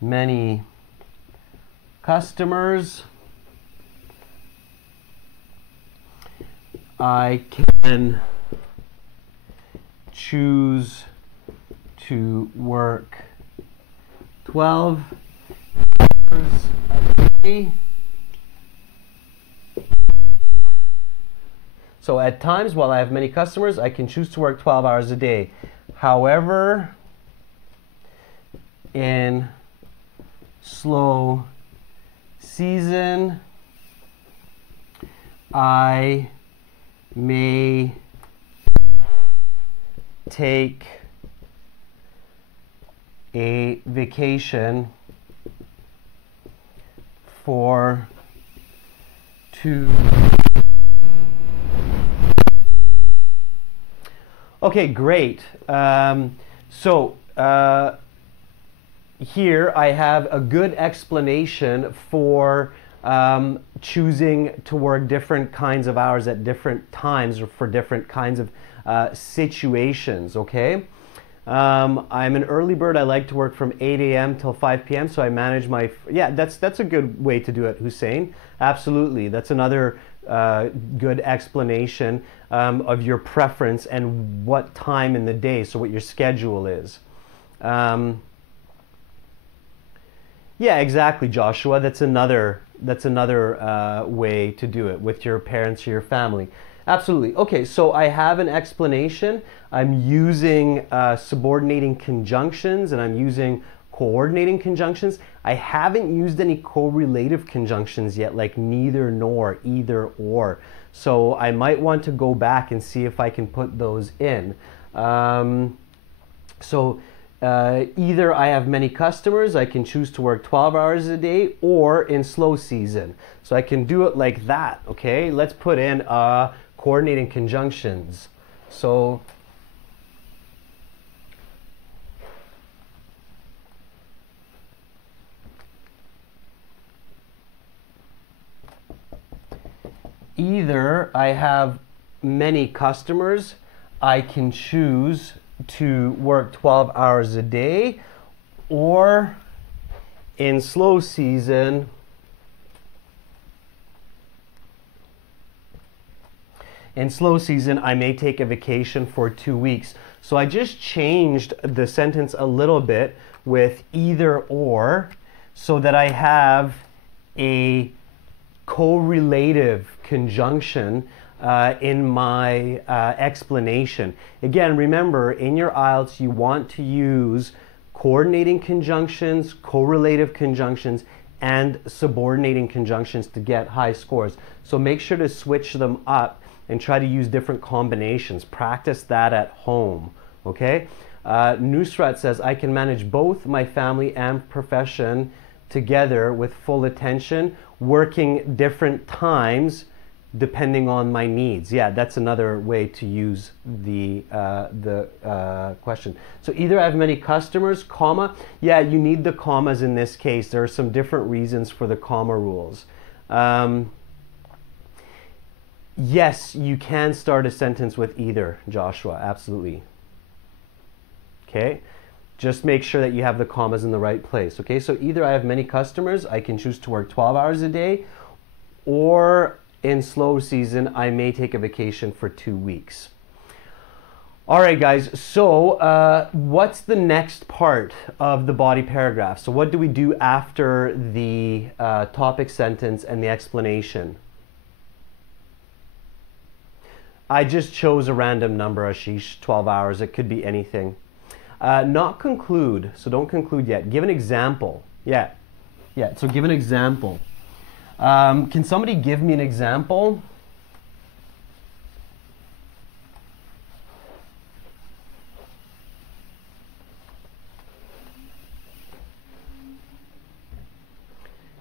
many customers, I can choose to work 12 hours a day. So at times, while I have many customers, I can choose to work 12 hours a day. However, in slow season, I may take a vacation for 2. Okay, great. Here I have a good explanation for choosing to work different kinds of hours at different times or for different kinds of situations, okay? I'm an early bird. I like to work from 8 a.m. till 5 p.m. So I manage my, yeah, that's a good way to do it, Hussein. Absolutely. That's another good explanation of your preference and what time in the day, so what your schedule is. Yeah, exactly, Joshua. That's another way to do it with your parents or your family. Absolutely. Okay, so I have an explanation. I'm using subordinating conjunctions and I'm using coordinating conjunctions. I haven't used any correlative conjunctions yet, like neither nor, either or. So I might want to go back and see if I can put those in. Either I have many customers, I can choose to work 12 hours a day, or in slow season. So I can do it like that, okay? Let's put in coordinating conjunctions. So either I have many customers, I can choose to work 12 hours a day, or in slow season, I may take a vacation for 2 weeks. So I just changed the sentence a little bit with either or so that I have a correlative conjunction in my explanation. Again, remember, in your IELTS, you want to use coordinating conjunctions, correlative conjunctions, and subordinating conjunctions to get high scores. So make sure to switch them up and try to use different combinations. Practice that at home, okay? Nusrat says, I can manage both my family and profession together with full attention, working different times depending on my needs. Yeah, that's another way to use the question. So either I have many customers, comma. Yeah, you need the commas in this case. There are some different reasons for the comma rules. Yes, you can start a sentence with either, Joshua, absolutely. Okay, just make sure that you have the commas in the right place. Okay, so either I have many customers, I can choose to work 12 hours a day, or in slow season, I may take a vacation for 2 weeks. All right, guys, so what's the next part of the body paragraph? So what do we do after the topic sentence and the explanation? I just chose a random number, Ashish, 12 hours. It could be anything. Not conclude, so don't conclude yet. Give an example. Yeah, so give an example. Can somebody give me an example?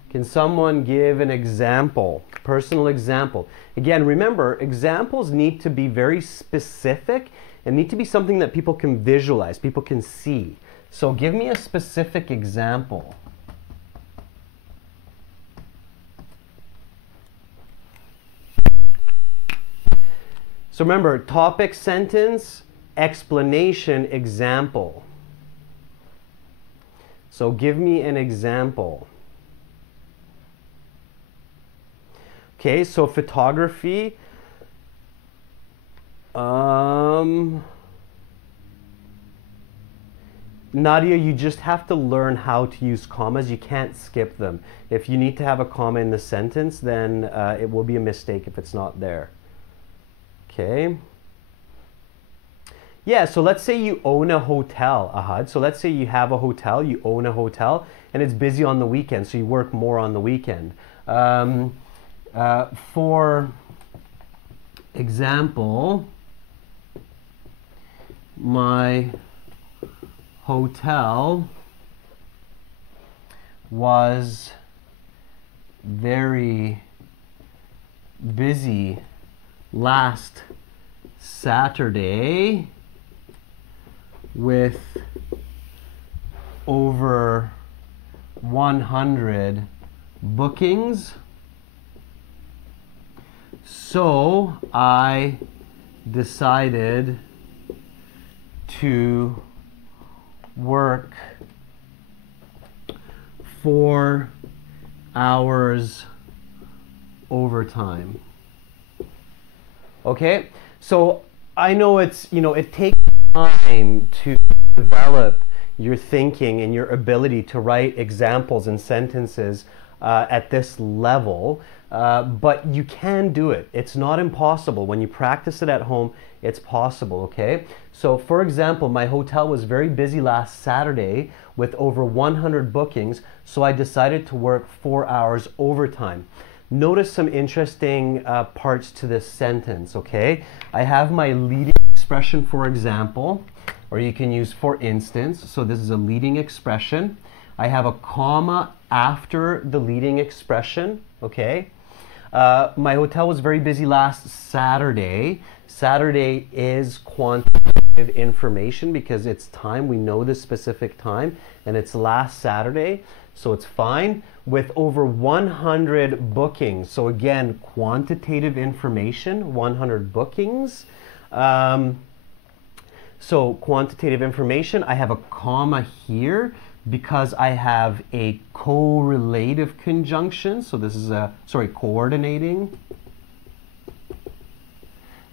Can someone give an example, personal example? Again, remember, examples need to be very specific and need to be something that people can visualize, people can see. So give me a specific example. So remember, topic, sentence, explanation, example. So give me an example. Okay, so photography. Nadia, you just have to learn how to use commas. You can't skip them. If you need to have a comma in the sentence, then it will be a mistake if it's not there. Okay. Yeah, so let's say you own a hotel, Ahad. So let's say you have a hotel, you own a hotel, and it's busy on the weekend, so you work more on the weekend. For example, my hotel was very busy last Saturday with over 100 bookings. So I decided to work 4 hours overtime. Okay, so I know it's, it takes time to develop your thinking and your ability to write examples and sentences at this level, but you can do it. It's not impossible. When you practice it at home, it's possible, okay? So for example, my hotel was very busy last Saturday with over 100 bookings, so I decided to work 4 hours overtime. Notice some interesting parts to this sentence, okay? I have my leading expression, for example, or you can use for instance. So this is a leading expression. I have a comma after the leading expression, okay? My hotel was very busy last Saturday. Saturday is quantitative information because it's time. We know the specific time, and it's last Saturday, so it's fine. With over 100 bookings. So again, quantitative information, 100 bookings. So quantitative information, I have a comma here because I have a correlative conjunction. So this is coordinating.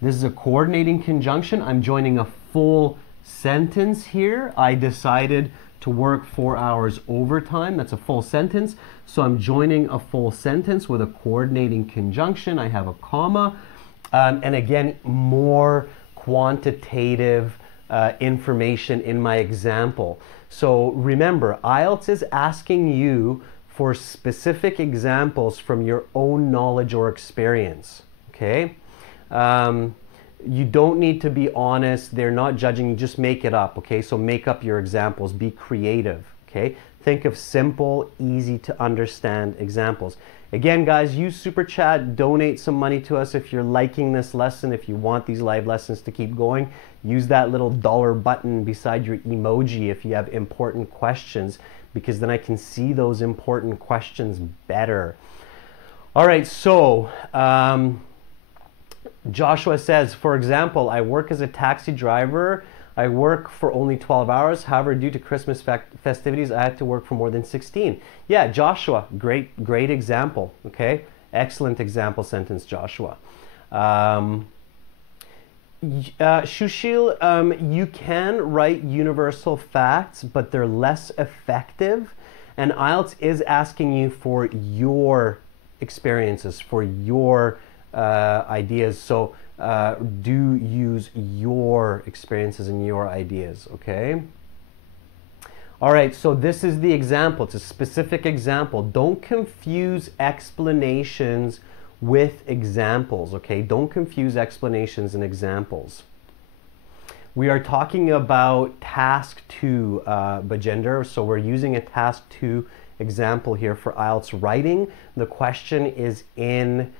This is a coordinating conjunction. I'm joining a full sentence here. I decided to work 4 hours overtime. That's a full sentence. So I'm joining a full sentence with a coordinating conjunction. I have a comma. And again, more quantitative information in my example. So remember, IELTS is asking you for specific examples from your own knowledge or experience, okay? You don't need to be honest. They're not judging you. Just make it up, okay? So make up your examples. Be creative, okay? Think of simple, easy to understand examples. Again, guys, use Super Chat, donate some money to us if you're liking this lesson, if you want these live lessons to keep going. Use that little dollar button beside your emoji if you have important questions, because then I can see those important questions better. All right, so Joshua says, for example, I work as a taxi driver. I work for only 12 hours. However, due to Christmas festivities, I had to work for more than 16. Yeah, Joshua, great example, okay? Excellent example sentence, Joshua. Shushil, you can write universal facts, but they're less effective. And IELTS is asking you for your experiences, for your ideas. So do use your experiences and your ideas, okay? All right, so this is the example. It's a specific example. Don't confuse explanations with examples, okay? Don't confuse explanations and examples. We are talking about task 2, Bajender, so we're using a task 2 example here for IELTS writing. The question is in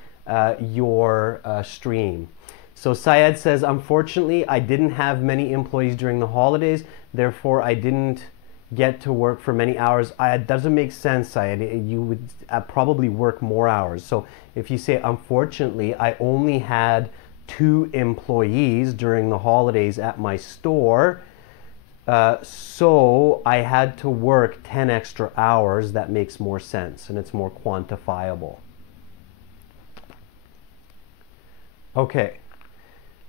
your stream. So Syed says, unfortunately, I didn't have many employees during the holidays, therefore I didn't get to work for many hours. It doesn't make sense, Syed. You would probably work more hours. So if you say, unfortunately, I only had 2 employees during the holidays at my store, so I had to work 10 extra hours, that makes more sense and it's more quantifiable. Okay,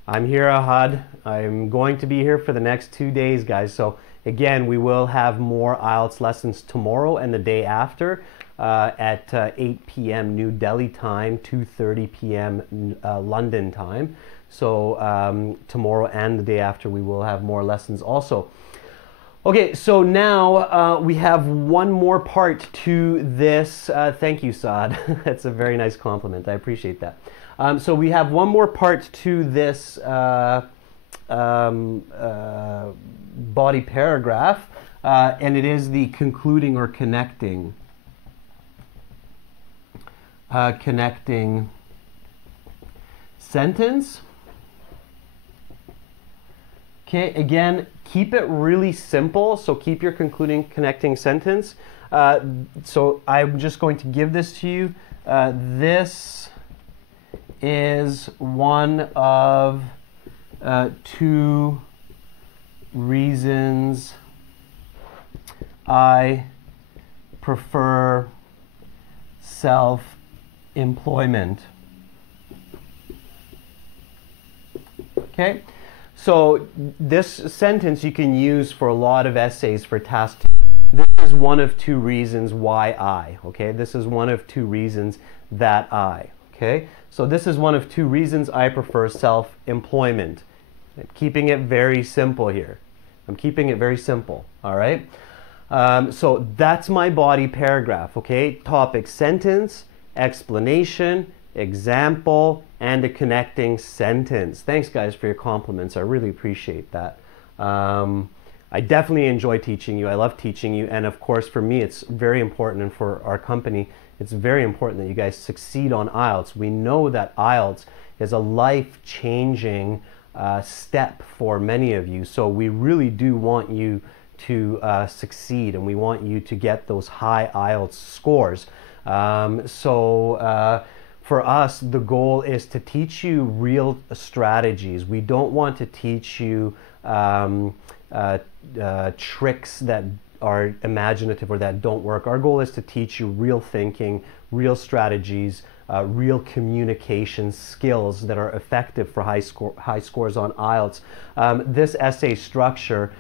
I'm here, Ahad. I'm going to be here for the next 2 days, guys. So again, we will have more IELTS lessons tomorrow and the day after at 8 p.m. New Delhi time, 2:30 p.m. London time. So tomorrow and the day after we will have more lessons also. Okay, so now we have one more part to this. Thank you, Saad. That's a very nice compliment. I appreciate that. So we have one more part to this body paragraph, and it is the concluding or connecting sentence. Okay, again, keep it really simple. So keep your concluding connecting sentence. So I'm just going to give this to you. This is one of 2 reasons I prefer self-employment. Okay, so this sentence you can use for a lot of essays for task 2. This is one of 2 reasons why I, okay? This is one of 2 reasons that I, okay? So this is one of 2 reasons I prefer self-employment. I'm keeping it very simple here. I'm keeping it very simple, all right? So that's my body paragraph, okay? Topic, sentence, explanation, example, and a connecting sentence. Thanks, guys, for your compliments. I really appreciate that. I definitely enjoy teaching you. I love teaching you. And of course, for me, it's very important, and for our company, it's very important that you guys succeed on IELTS. We know that IELTS is a life-changing step for many of you. So we really do want you to succeed, and we want you to get those high IELTS scores. For us, the goal is to teach you real strategies. We don't want to teach you tricks that are imaginative or that don't work. Our goal is to teach you real thinking, real strategies, real communication skills that are effective for high scores on IELTS. This essay structure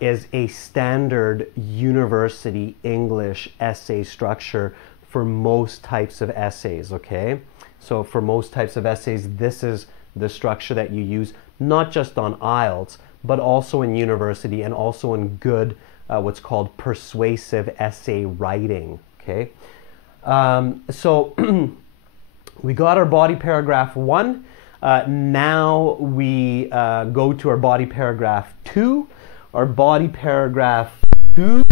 is a standard university English essay structure for most types of essays, okay? So for most types of essays, this is the structure that you use, not just on IELTS, but also in university and also in good, what's called persuasive essay writing, okay? So we got our body paragraph 1. Now we go to our body paragraph 2. Our body paragraph 2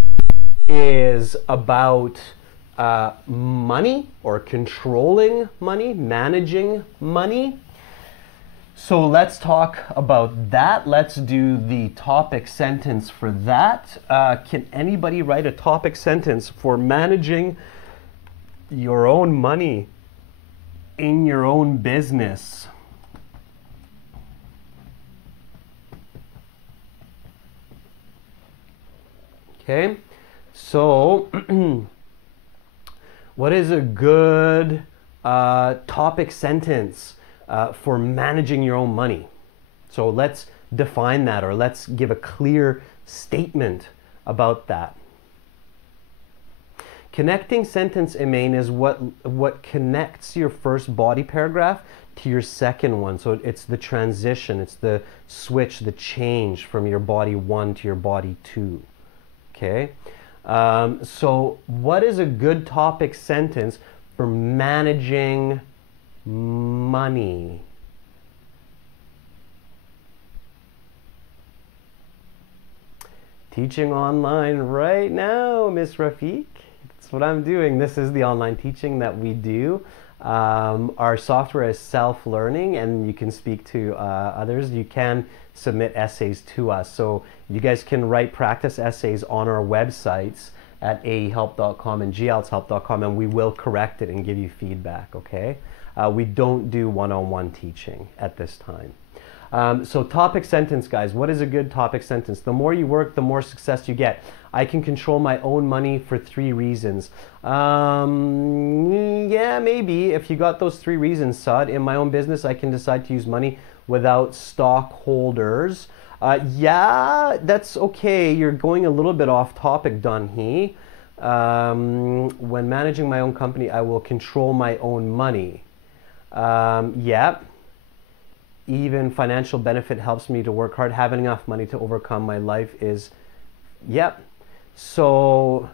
is about money or controlling money, managing money. So let's talk about that. Let's do the topic sentence for that. Can anybody write a topic sentence for managing your own money in your own business? Okay, so what is a good topic sentence for managing your own money? So let's define that, or let's give a clear statement about that. Connecting sentence, Emaine, is what connects your first body paragraph to your second one. So it's the transition, it's the switch, the change from your body 1 to your body 2. Okay, so what is a good topic sentence for managing money? Teaching online right now, Miss Rafiq. That's what I'm doing. This is the online teaching that we do. Our software is self-learning, and you can speak to others. You can submit essays to us. So you guys can write practice essays on our websites at aehelp.com and glshelp.com, and we will correct it and give you feedback, okay? We don't do one-on-one teaching at this time. So topic sentence, guys. What is a good topic sentence? The more you work, the more success you get. I can control my own money for 3 reasons. Yeah, maybe if you got those 3 reasons, Sud. In my own business, I can decide to use money without stockholders. Yeah, that's okay. You're going a little bit off topic, Dunhee. When managing my own company, I will control my own money. Yeah. Even financial benefit helps me to work hard. Having enough money to overcome my life is, yep. So,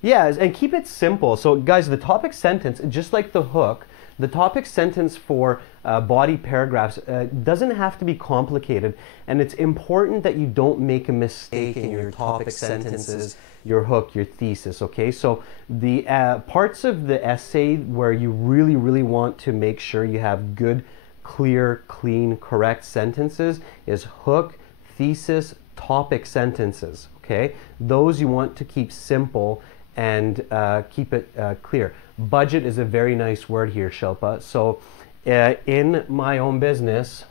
yeah, and keep it simple. So guys, the topic sentence, just like the hook, the topic sentence for body paragraphs doesn't have to be complicated, and it's important that you don't make a mistake in your topic sentences, your hook, your thesis, okay? So the parts of the essay where you really want to make sure you have good, clear, clean, correct sentences is hook, thesis, topic sentences, okay? Those you want to keep simple and keep it clear. Budget is a very nice word here, Shilpa. So in my own business,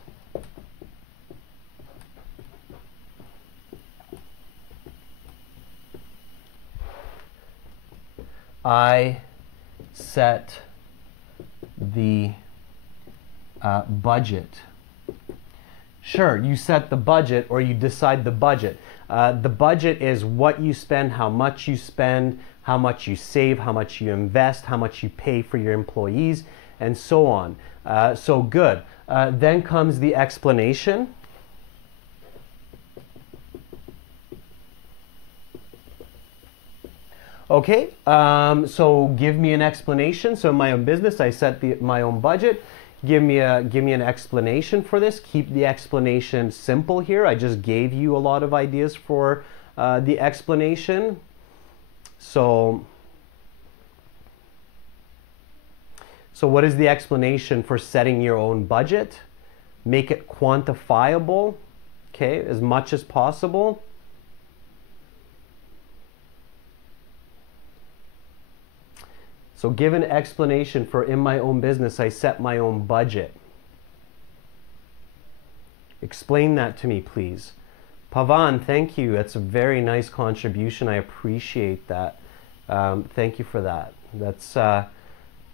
I set the budget. Sure, you set the budget or you decide the budget. The budget is what you spend, how much you spend, how much you save, how much you invest, how much you pay for your employees, and so on. So good. Then comes the explanation. Okay, so give me an explanation. So in my own business, I set my own budget. Give me an explanation for this. Keep the explanation simple here. I just gave you a lot of ideas for the explanation. So what is the explanation for setting your own budget? Make it quantifiable, okay, as much as possible. So give an explanation for in my own business, I set my own budget. Explain that to me, please. Pavan, thank you. That's a very nice contribution. I appreciate that. Thank you for that.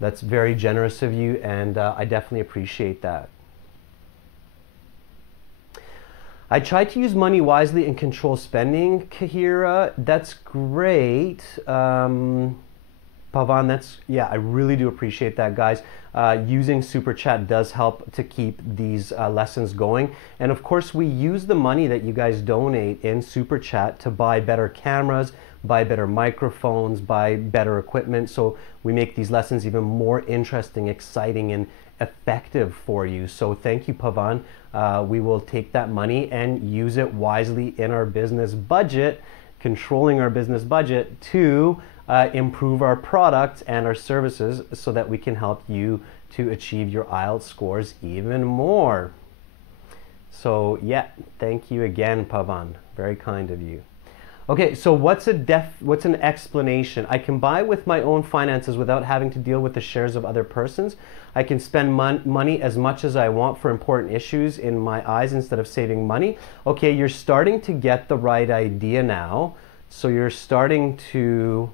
That's very generous of you, and I definitely appreciate that. I try to use money wisely and control spending, Kahira. That's great. Pavan, yeah, I really do appreciate that, guys. Using Super Chat does help to keep these lessons going. And of course, we use the money that you guys donate in Super Chat to buy better cameras, buy better microphones, buy better equipment. So we make these lessons even more interesting, exciting, effective for you. So thank you, Pavan. We will take that money and use it wisely in our business budget, controlling our business budget to improve our products and our services so that we can help you to achieve your IELTS scores even more. So yeah, thank you again, Pavan. Very kind of you. Okay, so what's an explanation? I can buy with my own finances without having to deal with the shares of other persons. I can spend money as much as I want for important issues in my eyes instead of saving money. Okay, you're starting to get the right idea now. So you're starting to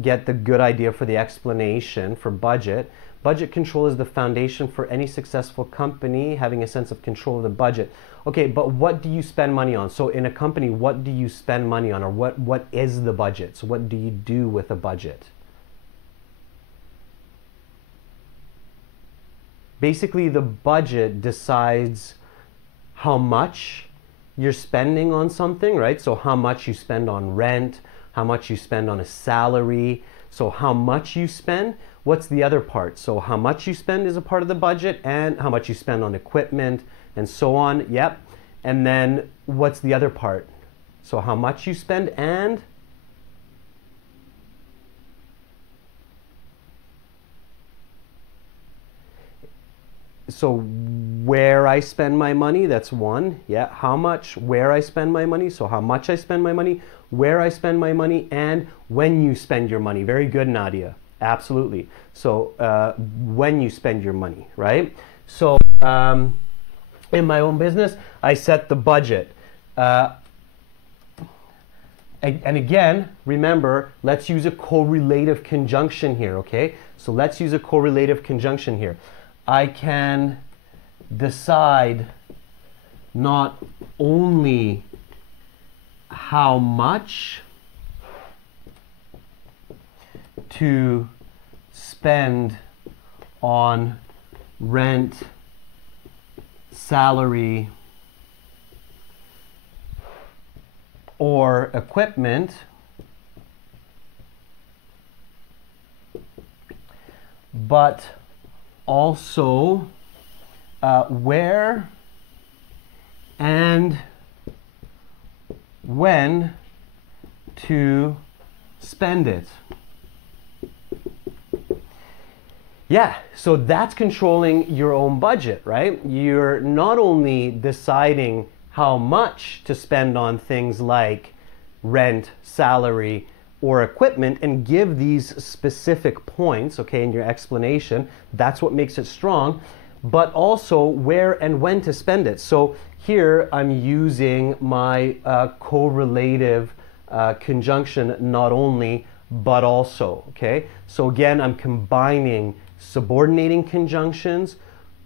get the good idea for the explanation for budget. Budget control is the foundation for any successful company having a sense of control of the budget. Okay, but what do you spend money on? So in a company, what do you spend money on, or what is the budget? So what do you do with a budget? Basically, the budget decides how much you're spending on something, right? So how much you spend on rent, how much you spend on a salary. So how much you spend, what's the other part? So how much you spend is a part of the budget, and how much you spend on equipment and so on. Yep. And then what's the other part? So how much you spend and so where I spend my money, that's one. Yeah, how much, where I spend my money. So how much I spend my money, where I spend my money, and when you spend your money. Very good, Nadia. Absolutely. So when you spend your money, right? So in my own business, I set the budget. And again, remember, let's use a correlative conjunction here, okay? So let's use a correlative conjunction here. I can decide not only how much to spend on rent, salary, or equipment, but also where and when to spend it. Yeah, so that's controlling your own budget, right? You're not only deciding how much to spend on things like rent, salary, or equipment, and give these specific points, okay, in your explanation. That's what makes it strong, but also where and when to spend it. So here I'm using my correlative conjunction, not only, but also, okay? So again, I'm combining subordinating conjunctions,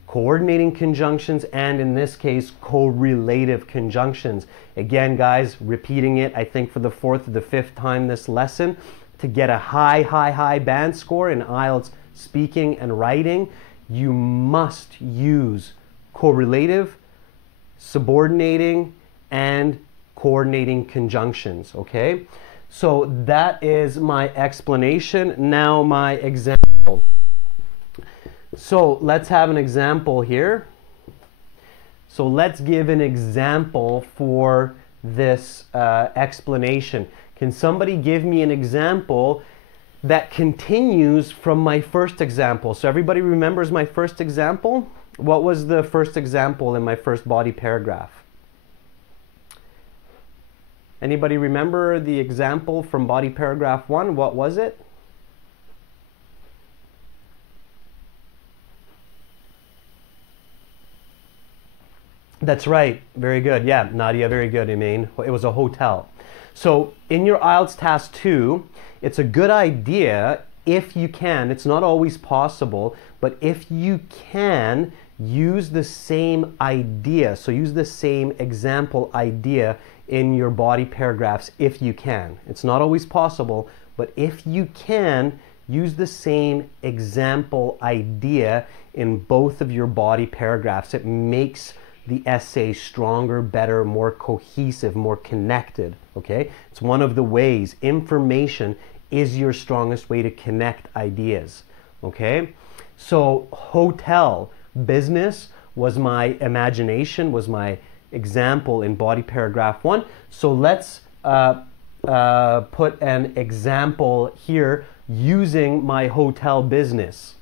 coordinating conjunctions, and in this case, correlative conjunctions. Again, guys, repeating it, I think for the 4th or the 5th time this lesson, to get a high band score in IELTS speaking and writing, you must use correlative, subordinating, and coordinating conjunctions, okay? So that is my explanation. Now my example. So let's have an example here. So let's give an example for this explanation. Can somebody give me an example that continues from my first example? So everybody remembers my first example? What was the first example in my first body paragraph? Anybody remember the example from body paragraph 1? What was it? That's right. Very good. Yeah, Nadia, very good, Imain. It was a hotel. So in your IELTS Task 2, it's a good idea if you can, it's not always possible, but if you can, use the same idea. So use the same example idea in your body paragraphs if you can. It's not always possible, but if you can, use the same example idea in both of your body paragraphs. It makes the essay stronger, better, more cohesive, more connected, okay? It's one of the ways. Information is your strongest way to connect ideas, okay? So hotel, business was my imagination, was my example in body paragraph 1. So let's put an example here using my hotel business.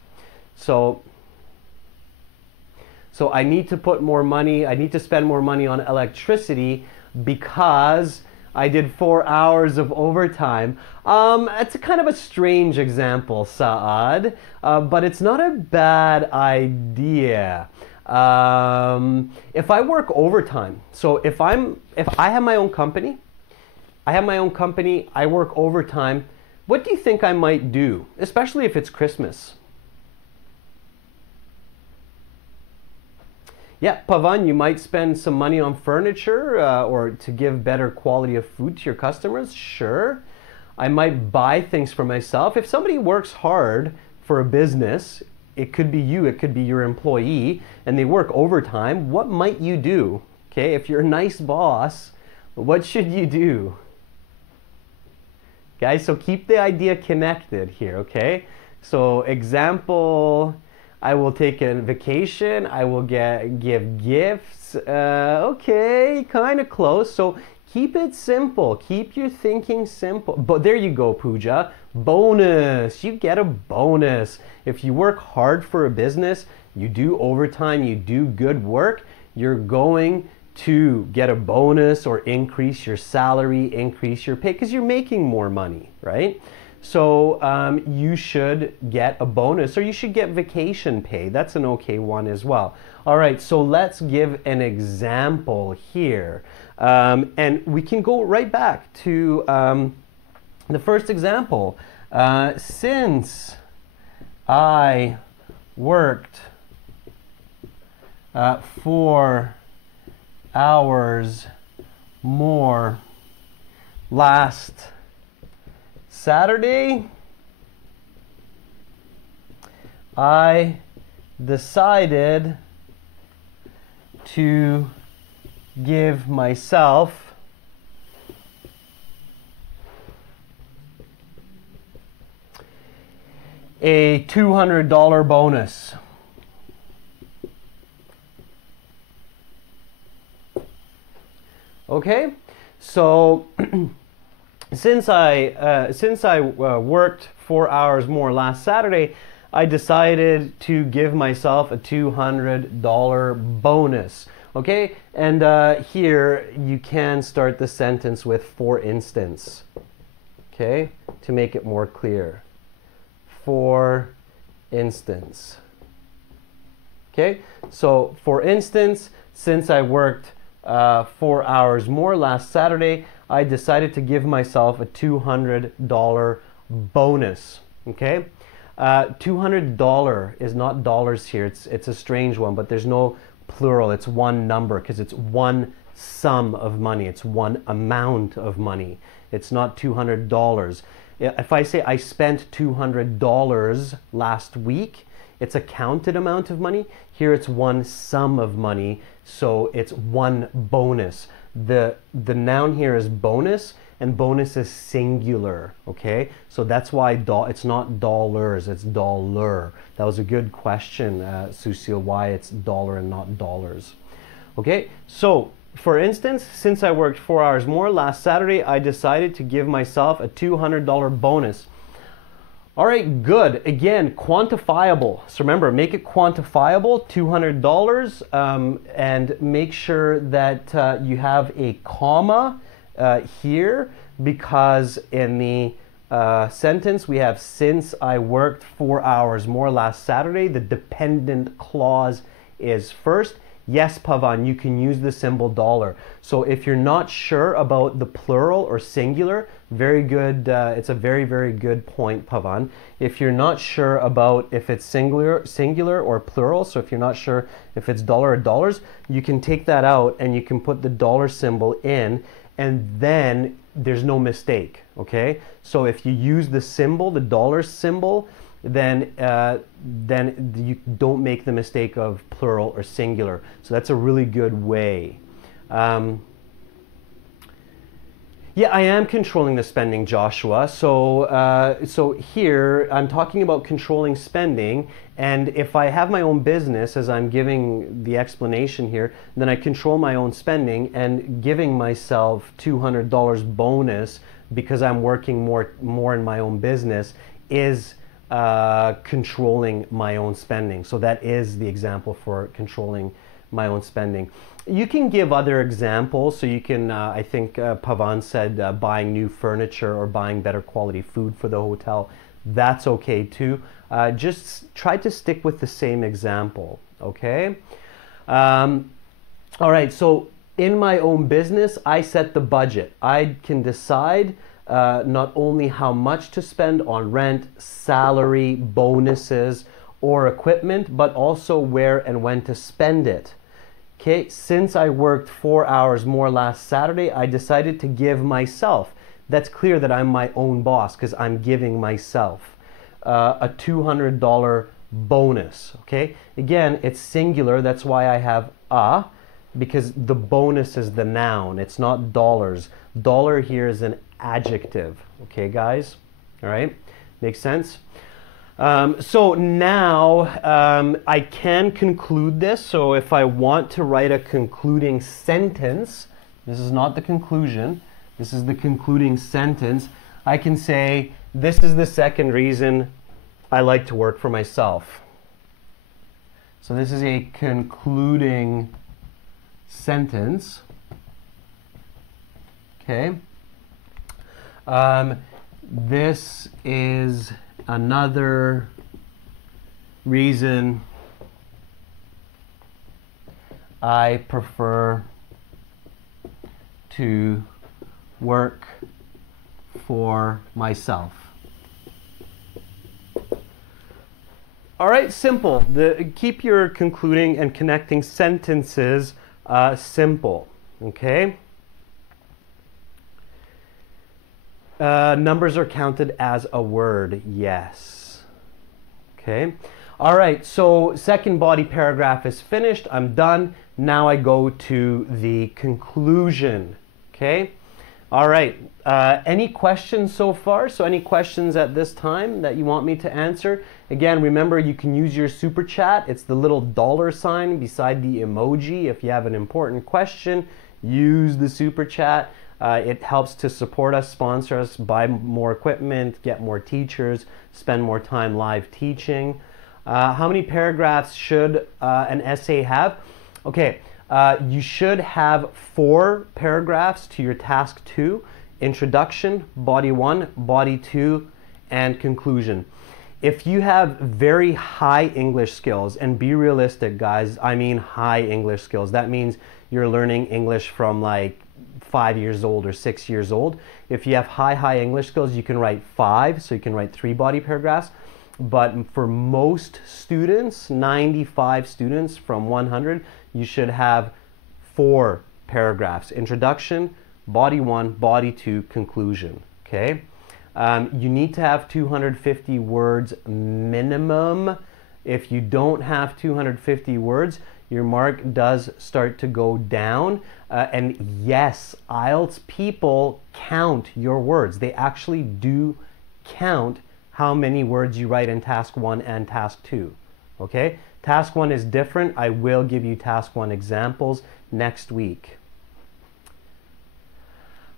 So I need to put more money, I need to spend more money on electricity because I did 4 hours of overtime. It's a kind of a strange example, Saad, but it's not a bad idea. If I work overtime, so if I have my own company, I work overtime, what do you think I might do, especially if it's Christmas? Yeah, Pavan, you might spend some money on furniture or to give better quality of food to your customers. Sure. I might buy things for myself. If somebody works hard for a business, it could be you, it could be your employee, and they work overtime, what might you do? Okay, if you're a nice boss, what should you do? Guys, so keep the idea connected here, okay? So example, I will take a vacation, I will give gifts. Okay, kind of close. So keep it simple, keep your thinking simple. But there you go, Pooja. Bonus, you get a bonus. If you work hard for a business, you do overtime, you do good work, you're going to get a bonus or increase your salary, increase your pay, because you're making more money, right? So you should get a bonus, or you should get vacation pay. That's an okay one as well. All right, so let's give an example here. And we can go right back to the first example. Since I worked 4 hours more last Saturday, I decided to give myself a $200 bonus. Okay, so since I worked 4 hours more last Saturday, I decided to give myself a $200 bonus. Okay, and here you can start the sentence with for instance. Okay, to make it more clear. For instance. Okay, so for instance, since I worked 4 hours more last Saturday, I decided to give myself a $200 bonus. Okay, $200 is not dollars here. It's a strange one, but there's no plural. It's one number because it's one sum of money. It's one amount of money. It's not $200. If I say I spent $200 last week, it's a counted amount of money. Here it's one sum of money, so it's one bonus. The noun here is bonus, and bonus is singular, okay? So that's why it's not dollars, it's dollar. That was a good question, Susil, why it's dollar and not dollars. Okay, so for instance, since I worked 4 hours more last Saturday, I decided to give myself a $200 bonus. All right, good. Again, quantifiable. So remember, make it quantifiable, $200, and make sure that you have a comma here, because in the sentence we have since I worked 4 hours more last Saturday. The dependent clause is first. Yes, Pavan, you can use the symbol dollar. So if you're not sure about the plural or singular, very good, it's a very, very good point, Pavan. If you're not sure about if it's singular or plural, so if you're not sure if it's dollar or dollars, you can take that out and you can put the dollar symbol in, and then there's no mistake, okay? So if you use the symbol, the dollar symbol, then you don't make the mistake of plural or singular. So that's a really good way. Yeah, I am controlling the spending, Joshua. So here I'm talking about controlling spending, and if I have my own business, as I'm giving the explanation here, then I control my own spending, and giving myself $200 bonus because I'm working more in my own business is controlling my own spending. So that is the example for controlling my own spending. You can give other examples. So you can, I think Pavan said buying new furniture or buying better quality food for the hotel. That's okay too. Just try to stick with the same example, okay? All right, so in my own business, I set the budget. I can decide not only how much to spend on rent, salary, bonuses, or equipment, but also where and when to spend it. Okay, since I worked 4 hours more last Saturday, I decided to give myself. That's clear that I'm my own boss because I'm giving myself a $200 bonus. Okay, again, it's singular. That's why I have a, because the bonus is the noun. It's not dollars. Dollar here is an adjective. Okay, guys? All right, makes sense? So now I can conclude this. So if I want to write a concluding sentence, this is not the conclusion, this is the concluding sentence, I can say, this is the second reason I like to work for myself. So this is a concluding sentence. Okay. This is another reason I prefer to work for myself. All right, simple. Keep your concluding and connecting sentences simple, okay? Numbers are counted as a word, yes. Okay. All right, so second body paragraph is finished. I'm done. Now I go to the conclusion. Okay. All right. Any questions so far? So any questions at this time that you want me to answer? Again, remember you can use your super chat. It's the little $ beside the emoji. If you have an important question, use the super chat. It helps to support us, sponsor us, buy more equipment, get more teachers, spend more time live teaching. How many paragraphs should an essay have? Okay, you should have 4 paragraphs to your task 2, introduction, body 1, body 2, and conclusion. If you have very high English skills, and be realistic guys, I mean high English skills, that means you're learning English from like 5 years old or 6 years old. If you have high English skills, you can write 5, so you can write 3 body paragraphs. But for most students, 95 students from 100, you should have 4 paragraphs. Introduction, body 1, body 2, conclusion, okay? You need to have 250 words minimum. If you don't have 250 words, your mark does start to go down. And yes, IELTS people count your words. They actually do count how many words you write in task 1 and task 2. Okay? Task 1 is different. I will give you task 1 examples next week.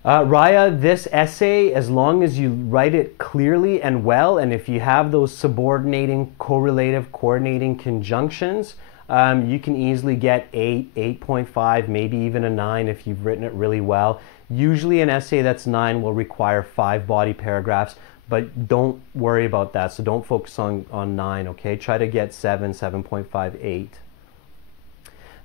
Raya, this essay, as long as you write it clearly and well, and if you have those subordinating, correlative, coordinating conjunctions, you can easily get 8, 8.5, maybe even a 9 if you've written it really well. Usually an essay that's 9 will require 5 body paragraphs, but don't worry about that. So don't focus on 9, okay? Try to get 7, 7.5, 8.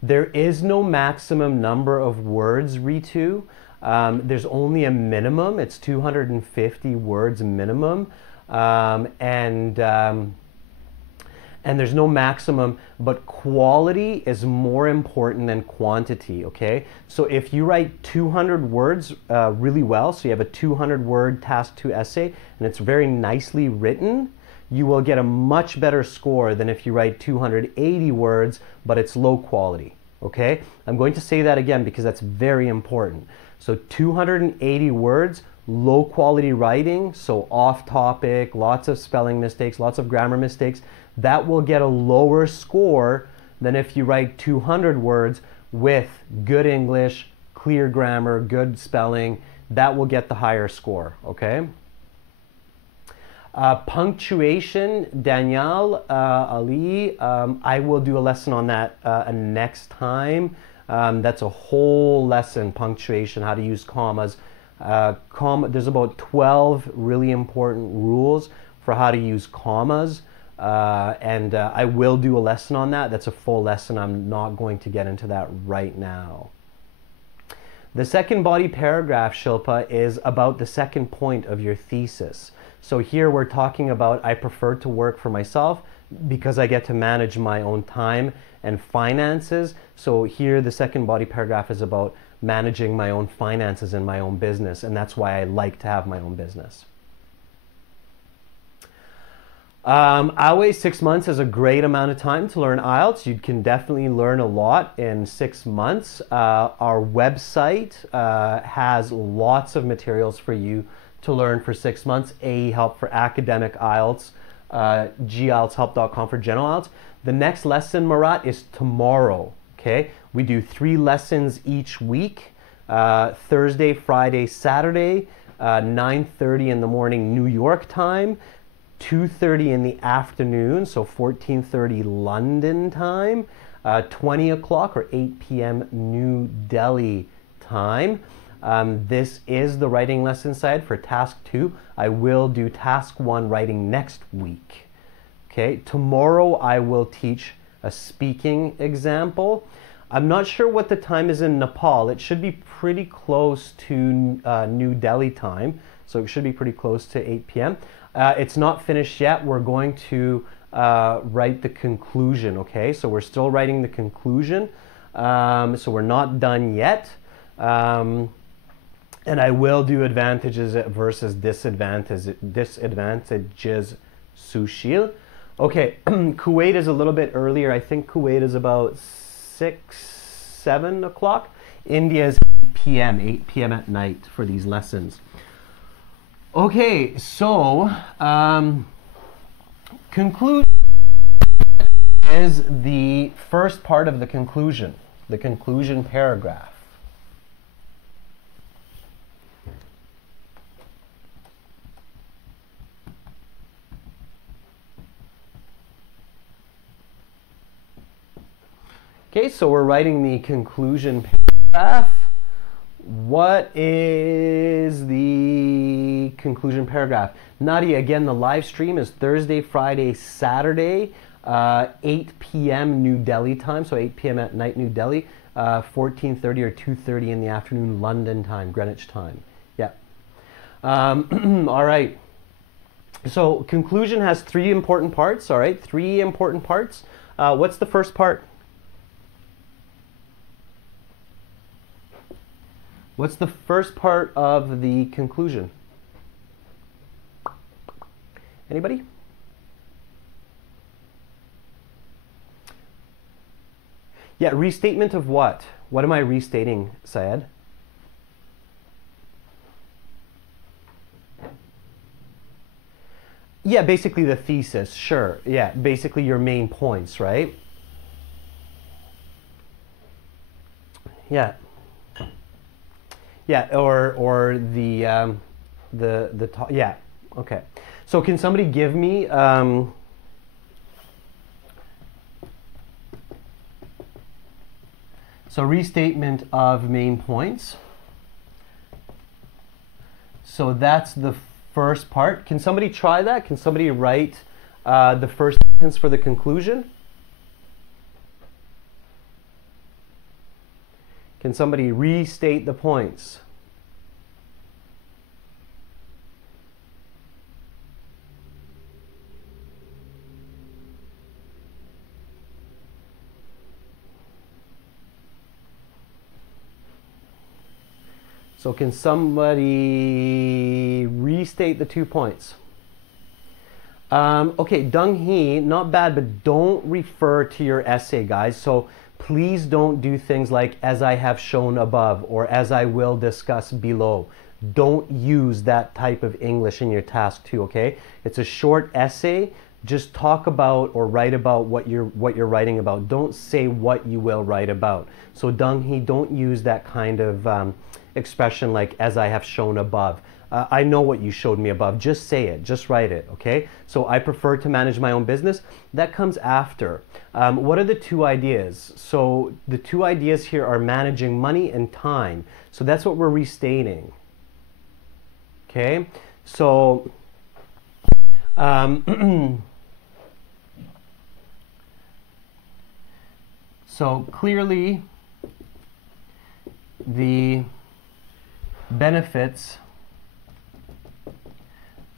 There is no maximum number of words, Ritu. There's only a minimum. It's 250 words minimum. And there's no maximum, but quality is more important than quantity, okay? So if you write 200 words really well, so you have a 200-word task 2 essay, and it's very nicely written, you will get a much better score than if you write 280 words, but it's low quality, okay? I'm going to say that again because that's very important. So 280 words, low quality writing, so off topic, lots of spelling mistakes, lots of grammar mistakes. That will get a lower score than if you write 200 words with good English, clear grammar, good spelling. That will get the higher score, okay? Punctuation, Danielle, Ali, I will do a lesson on that next time. That's a whole lesson, punctuation, how to use commas. There's about 12 really important rules for how to use commas. And I will do a lesson on that. That's a full lesson. I'm not going to get into that right now. The second body paragraph, Shilpa, is about the second point of your thesis. So here we're talking about I prefer to work for myself because I get to manage my own time and finances. So here the second body paragraph is about managing my own finances in my own business, and that's why I like to have my own business. Always 6 months is a great amount of time to learn IELTS. You can definitely learn a lot in 6 months. Our website has lots of materials for you to learn for 6 months. AE Help for academic IELTS, gieltshelp.com for general IELTS. The next lesson, Marat, is tomorrow. Okay, we do 3 lessons each week, Thursday, Friday, Saturday, 9:30 in the morning New York time, 2:30 in the afternoon, so 14:30 London time, 20 o'clock or 8 p.m. New Delhi time. This is the writing lesson side for task 2. I will do task 1 writing next week. Okay, tomorrow I will teach a speaking example. I'm not sure what the time is in Nepal. It should be pretty close to New Delhi time, so it should be pretty close to 8 p.m. It's not finished yet. We're going to write the conclusion, okay? So we're still writing the conclusion, so we're not done yet. And I will do advantages versus disadvantages, Sushil. Okay, Kuwait is a little bit earlier. I think Kuwait is about 7 o'clock. India is 8 p.m. at night for these lessons. Okay, so conclusion is the first part of the conclusion paragraph. Okay, so we're writing the conclusion paragraph. What is the conclusion paragraph? Nadia, again, the live stream is Thursday, Friday, Saturday, 8 p.m. New Delhi time, so 8 p.m. at night New Delhi, 14:30 or 2:30 in the afternoon London time, Greenwich time. Yeah. All right. So conclusion has 3 important parts, all right? 3 important parts. What's the first part? What's the first part of the conclusion? Anybody? Yeah, restatement of what? What am I restating, Syed? Yeah, basically the thesis, sure. Yeah, basically your main points, right? Yeah. Yeah, or the yeah, okay. So can somebody give me so restatement of main points. So that's the first part. Can somebody try that? Can somebody write the first sentence for the conclusion? Can somebody restate the points? So can somebody restate the 2 points? Okay, Dung Hee, not bad, but don't refer to your essay, guys. So Please don't do things like as I have shown above or as I will discuss below. Don't use that type of English in your task 2, okay? It's a short essay. Just talk about or write about what you're writing about. Don't say what you will write about. So Dong-hee, don't use that kind of expression like as I have shown above. I know what you showed me above. Just say it. Just write it, okay? So I prefer to manage my own business. That comes after. What are the 2 ideas? So the 2 ideas here are managing money and time. So that's what we're restating. Okay? So so clearly the benefits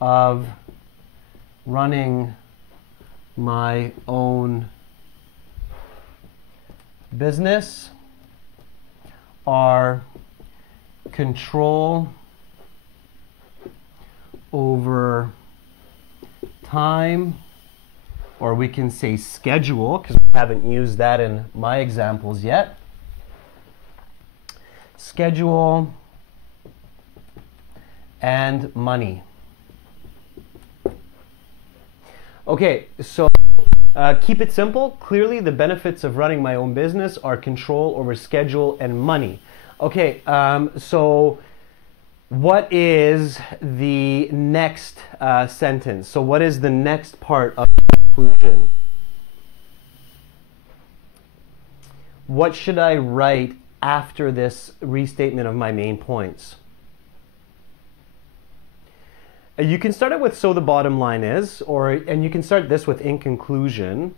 of running my own business are control over time, or we can say schedule, because we haven't used that in my examples yet. Schedule and money. Okay, so keep it simple. Clearly, the benefits of running my own business are control over schedule and money. Okay, so what is the next sentence? So what is the next part of the conclusion? What should I write after this restatement of my main points? You can start it with so the bottom line is, and you can start this with in conclusion.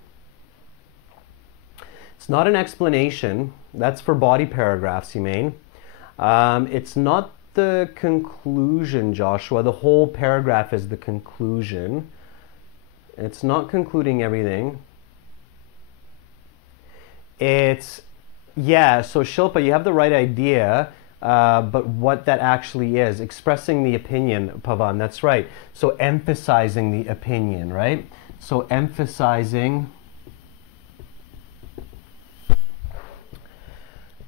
It's not an explanation. That's for body paragraphs, you mean. It's not the conclusion, Joshua. The whole paragraph is the conclusion. It's not concluding everything. It's, yeah, so Shilpa, you have the right idea. But what that actually is, expressing the opinion, Pavan, that's right. So emphasizing the opinion, right? So emphasizing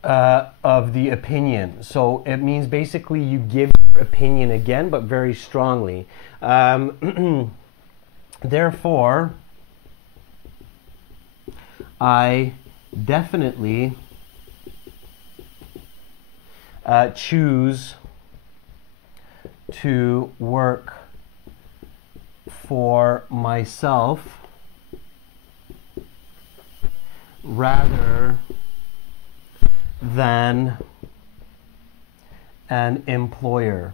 of the opinion. So it means basically you give your opinion again, but very strongly. Therefore, I definitely choose to work for myself rather than an employer.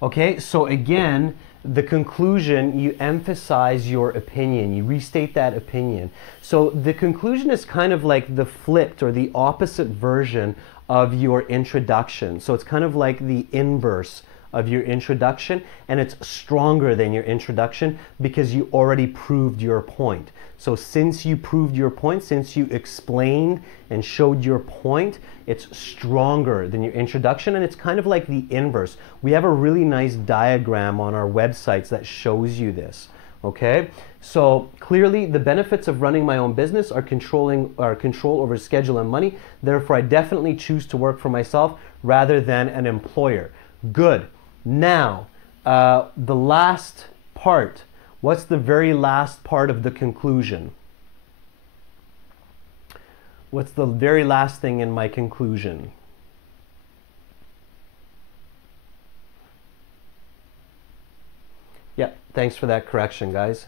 Okay, so again, the conclusion, you emphasize your opinion, you restate that opinion. So the conclusion is kind of like the flipped or the opposite version of your introduction. So it's kind of like the inverse of your introduction, and it's stronger than your introduction because you already proved your point. So since you proved your point, since you explained and showed your point, it's stronger than your introduction, and it's kind of like the inverse. We have a really nice diagram on our websites that shows you this. Okay, so clearly the benefits of running my own business are control over schedule and money. Therefore, I definitely choose to work for myself rather than an employer. Good. Now, the last part. What's the very last part of the conclusion? What's the very last thing in my conclusion? Yeah, thanks for that correction, guys.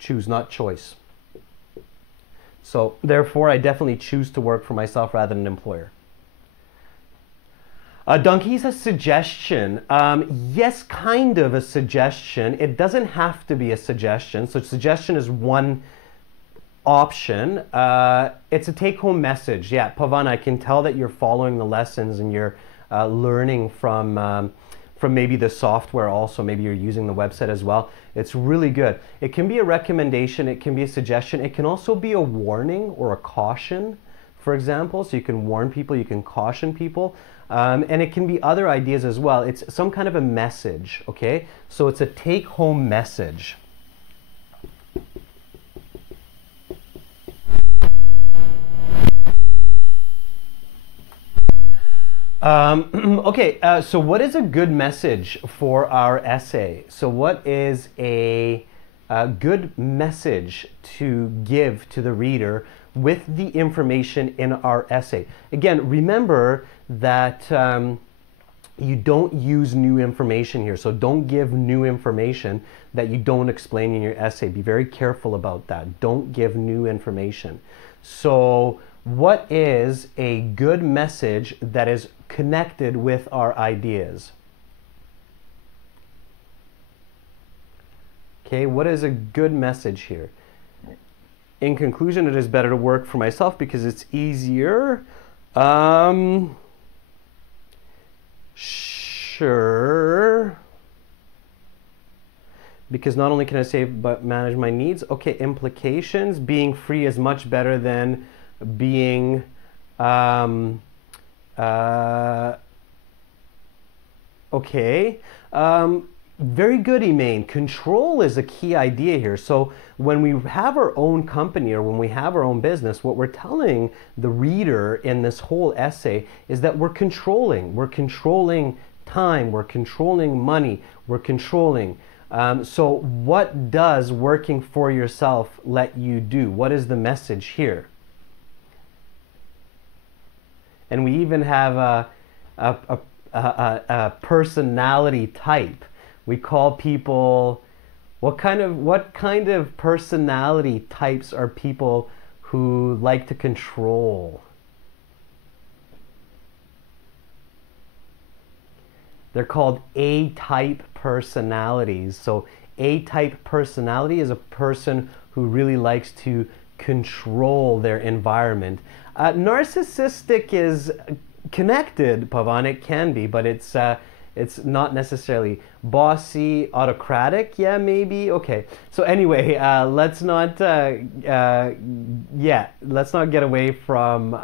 Choose, not choice. So, therefore, I definitely choose to work for myself rather than an employer. Donkey's a suggestion. Yes, kind of a suggestion. It doesn't have to be a suggestion. So suggestion is one option. It's a take-home message. Yeah, Pavan, I can tell that you're following the lessons and you're learning from maybe the software also. Maybe you're using the website as well. It's really good. It can be a recommendation. It can be a suggestion. It can also be a warning or a caution, for example. So you can warn people, you can caution people. And it can be other ideas as well. It's some kind of a message, okay? So it's a take-home message. Okay, so what is a good message for our essay? So what is a good message to give to the reader with the information in our essay? Again, remember that you don't use new information here. So don't give new information that you don't explain in your essay. Be very careful about that. Don't give new information. So what is a good message that is connected with our ideas? Okay, what is a good message here? In conclusion, it is better to work for myself because it's easier. Sure. Because not only can I save but manage my needs. Okay, implications. Being free is much better than being okay. Very good, Emaine. Control is a key idea here. So when we have our own company or when we have our own business, what we're telling the reader in this whole essay is that we're controlling. We're controlling time. We're controlling money. We're controlling. So what does working for yourself let you do? What is the message here? And we even have a personality type. We call people, what kind of personality types are people who like to control? They're called A-type personalities. So A-type personality is a person who really likes to control their environment. Narcissistic is connected, Pavan, it can be, but it's not necessarily. Bossy, autocratic, yeah, maybe. Okay. So anyway, let's not get away from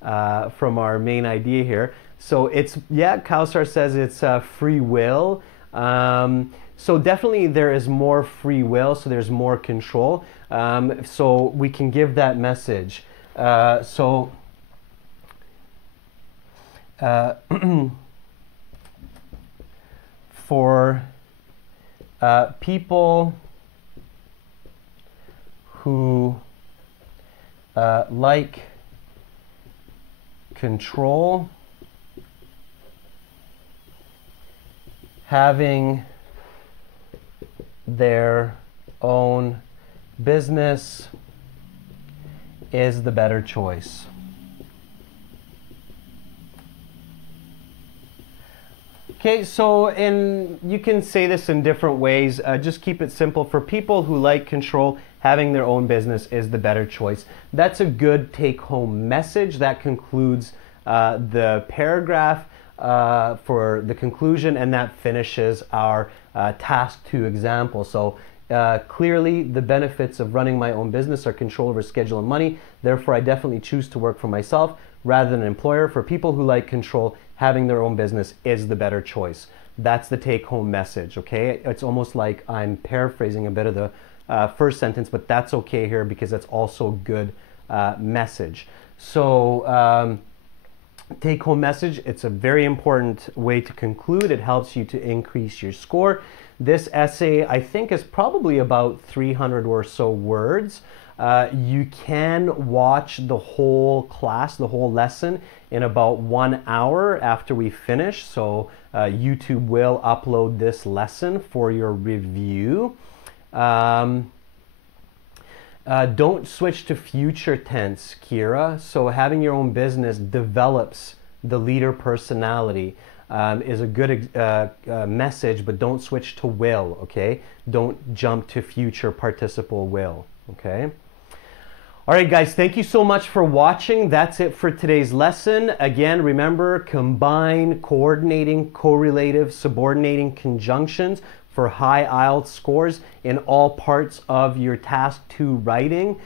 our main idea here. So it's, yeah, Kausar says it's free will. So definitely there is more free will, so there's more control. So we can give that message. For people who like control, having their own business is the better choice. Okay, so you can say this in different ways. Just keep it simple. For people who like control, having their own business is the better choice. That's a good take-home message. That concludes the paragraph for the conclusion, and that finishes our task 2 example. So clearly, the benefits of running my own business are control over schedule and money. Therefore, I definitely choose to work for myself rather than an employer. For people who like control, having their own business is the better choice. That's the take-home message, okay? It's almost like I'm paraphrasing a bit of the first sentence, but that's okay here because that's also a good message. So take-home message, it's a very important way to conclude. It helps you to increase your score. This essay, I think, is probably about 300 or so words. You can watch the whole class, the whole lesson, in about 1 hour after we finish. So YouTube will upload this lesson for your review. Don't switch to future tense, Kira. So having your own business develops the leader personality. Is a good message, but don't switch to will, okay? Don't jump to future participle will, okay? All right, guys, thank you so much for watching. That's it for today's lesson. Again, remember, combine, coordinating, correlative, subordinating conjunctions for high IELTS scores in all parts of your task 2 writing.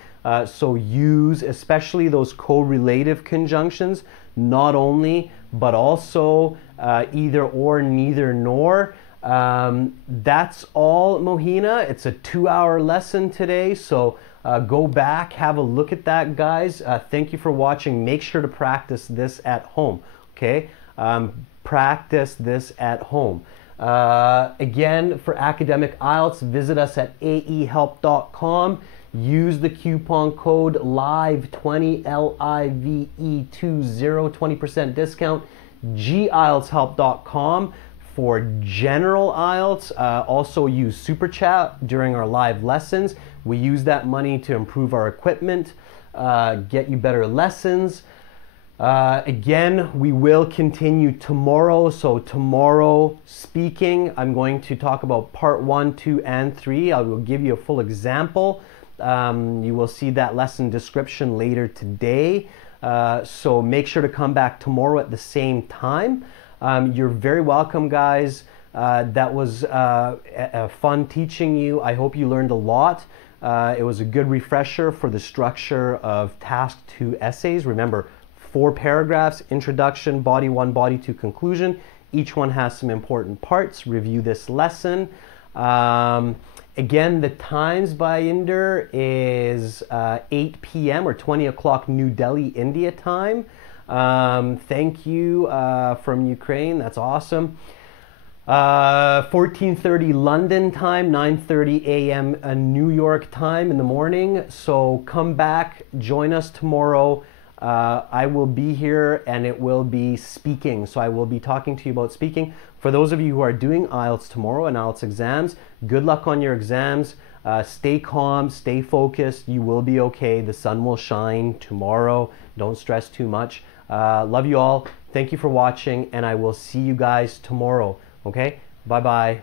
So use especially those correlative conjunctions, not only, but also either or, neither nor. That's all, Mohina. It's a 2-hour lesson today, so go back, have a look at that, guys. Thank you for watching. Make sure to practice this at home. okay? Practice this at home. Again, for academic IELTS, visit us at aehelp.com. Use the coupon code LIVE20, LIVE20, 20% discount. gieltshelp.com for general IELTS. Also use Super Chat during our live lessons. We use that money to improve our equipment, get you better lessons. Again, we will continue tomorrow. So tomorrow, speaking, I'm going to talk about part 1, 2, and 3. I will give you a full example. You will see that lesson description later today. So make sure to come back tomorrow at the same time. You're very welcome, guys. That was fun teaching you. I hope you learned a lot. It was a good refresher for the structure of task 2 essays. Remember, 4 paragraphs, introduction, body 1, body 2, conclusion. Each one has some important parts. Review this lesson. Again, the times by Inder is 8 p.m. or 20 o'clock New Delhi, India time. Thank you from Ukraine. That's awesome. 14:30 London time, 9:30 a.m. New York time in the morning. So come back, join us tomorrow. I will be here and it will be speaking. So I will be talking to you about speaking. For those of you who are doing IELTS tomorrow and IELTS exams, good luck on your exams. Stay calm, stay focused. You will be okay. The sun will shine tomorrow. Don't stress too much. Love you all. Thank you for watching and I will see you guys tomorrow. Okay? Bye-bye.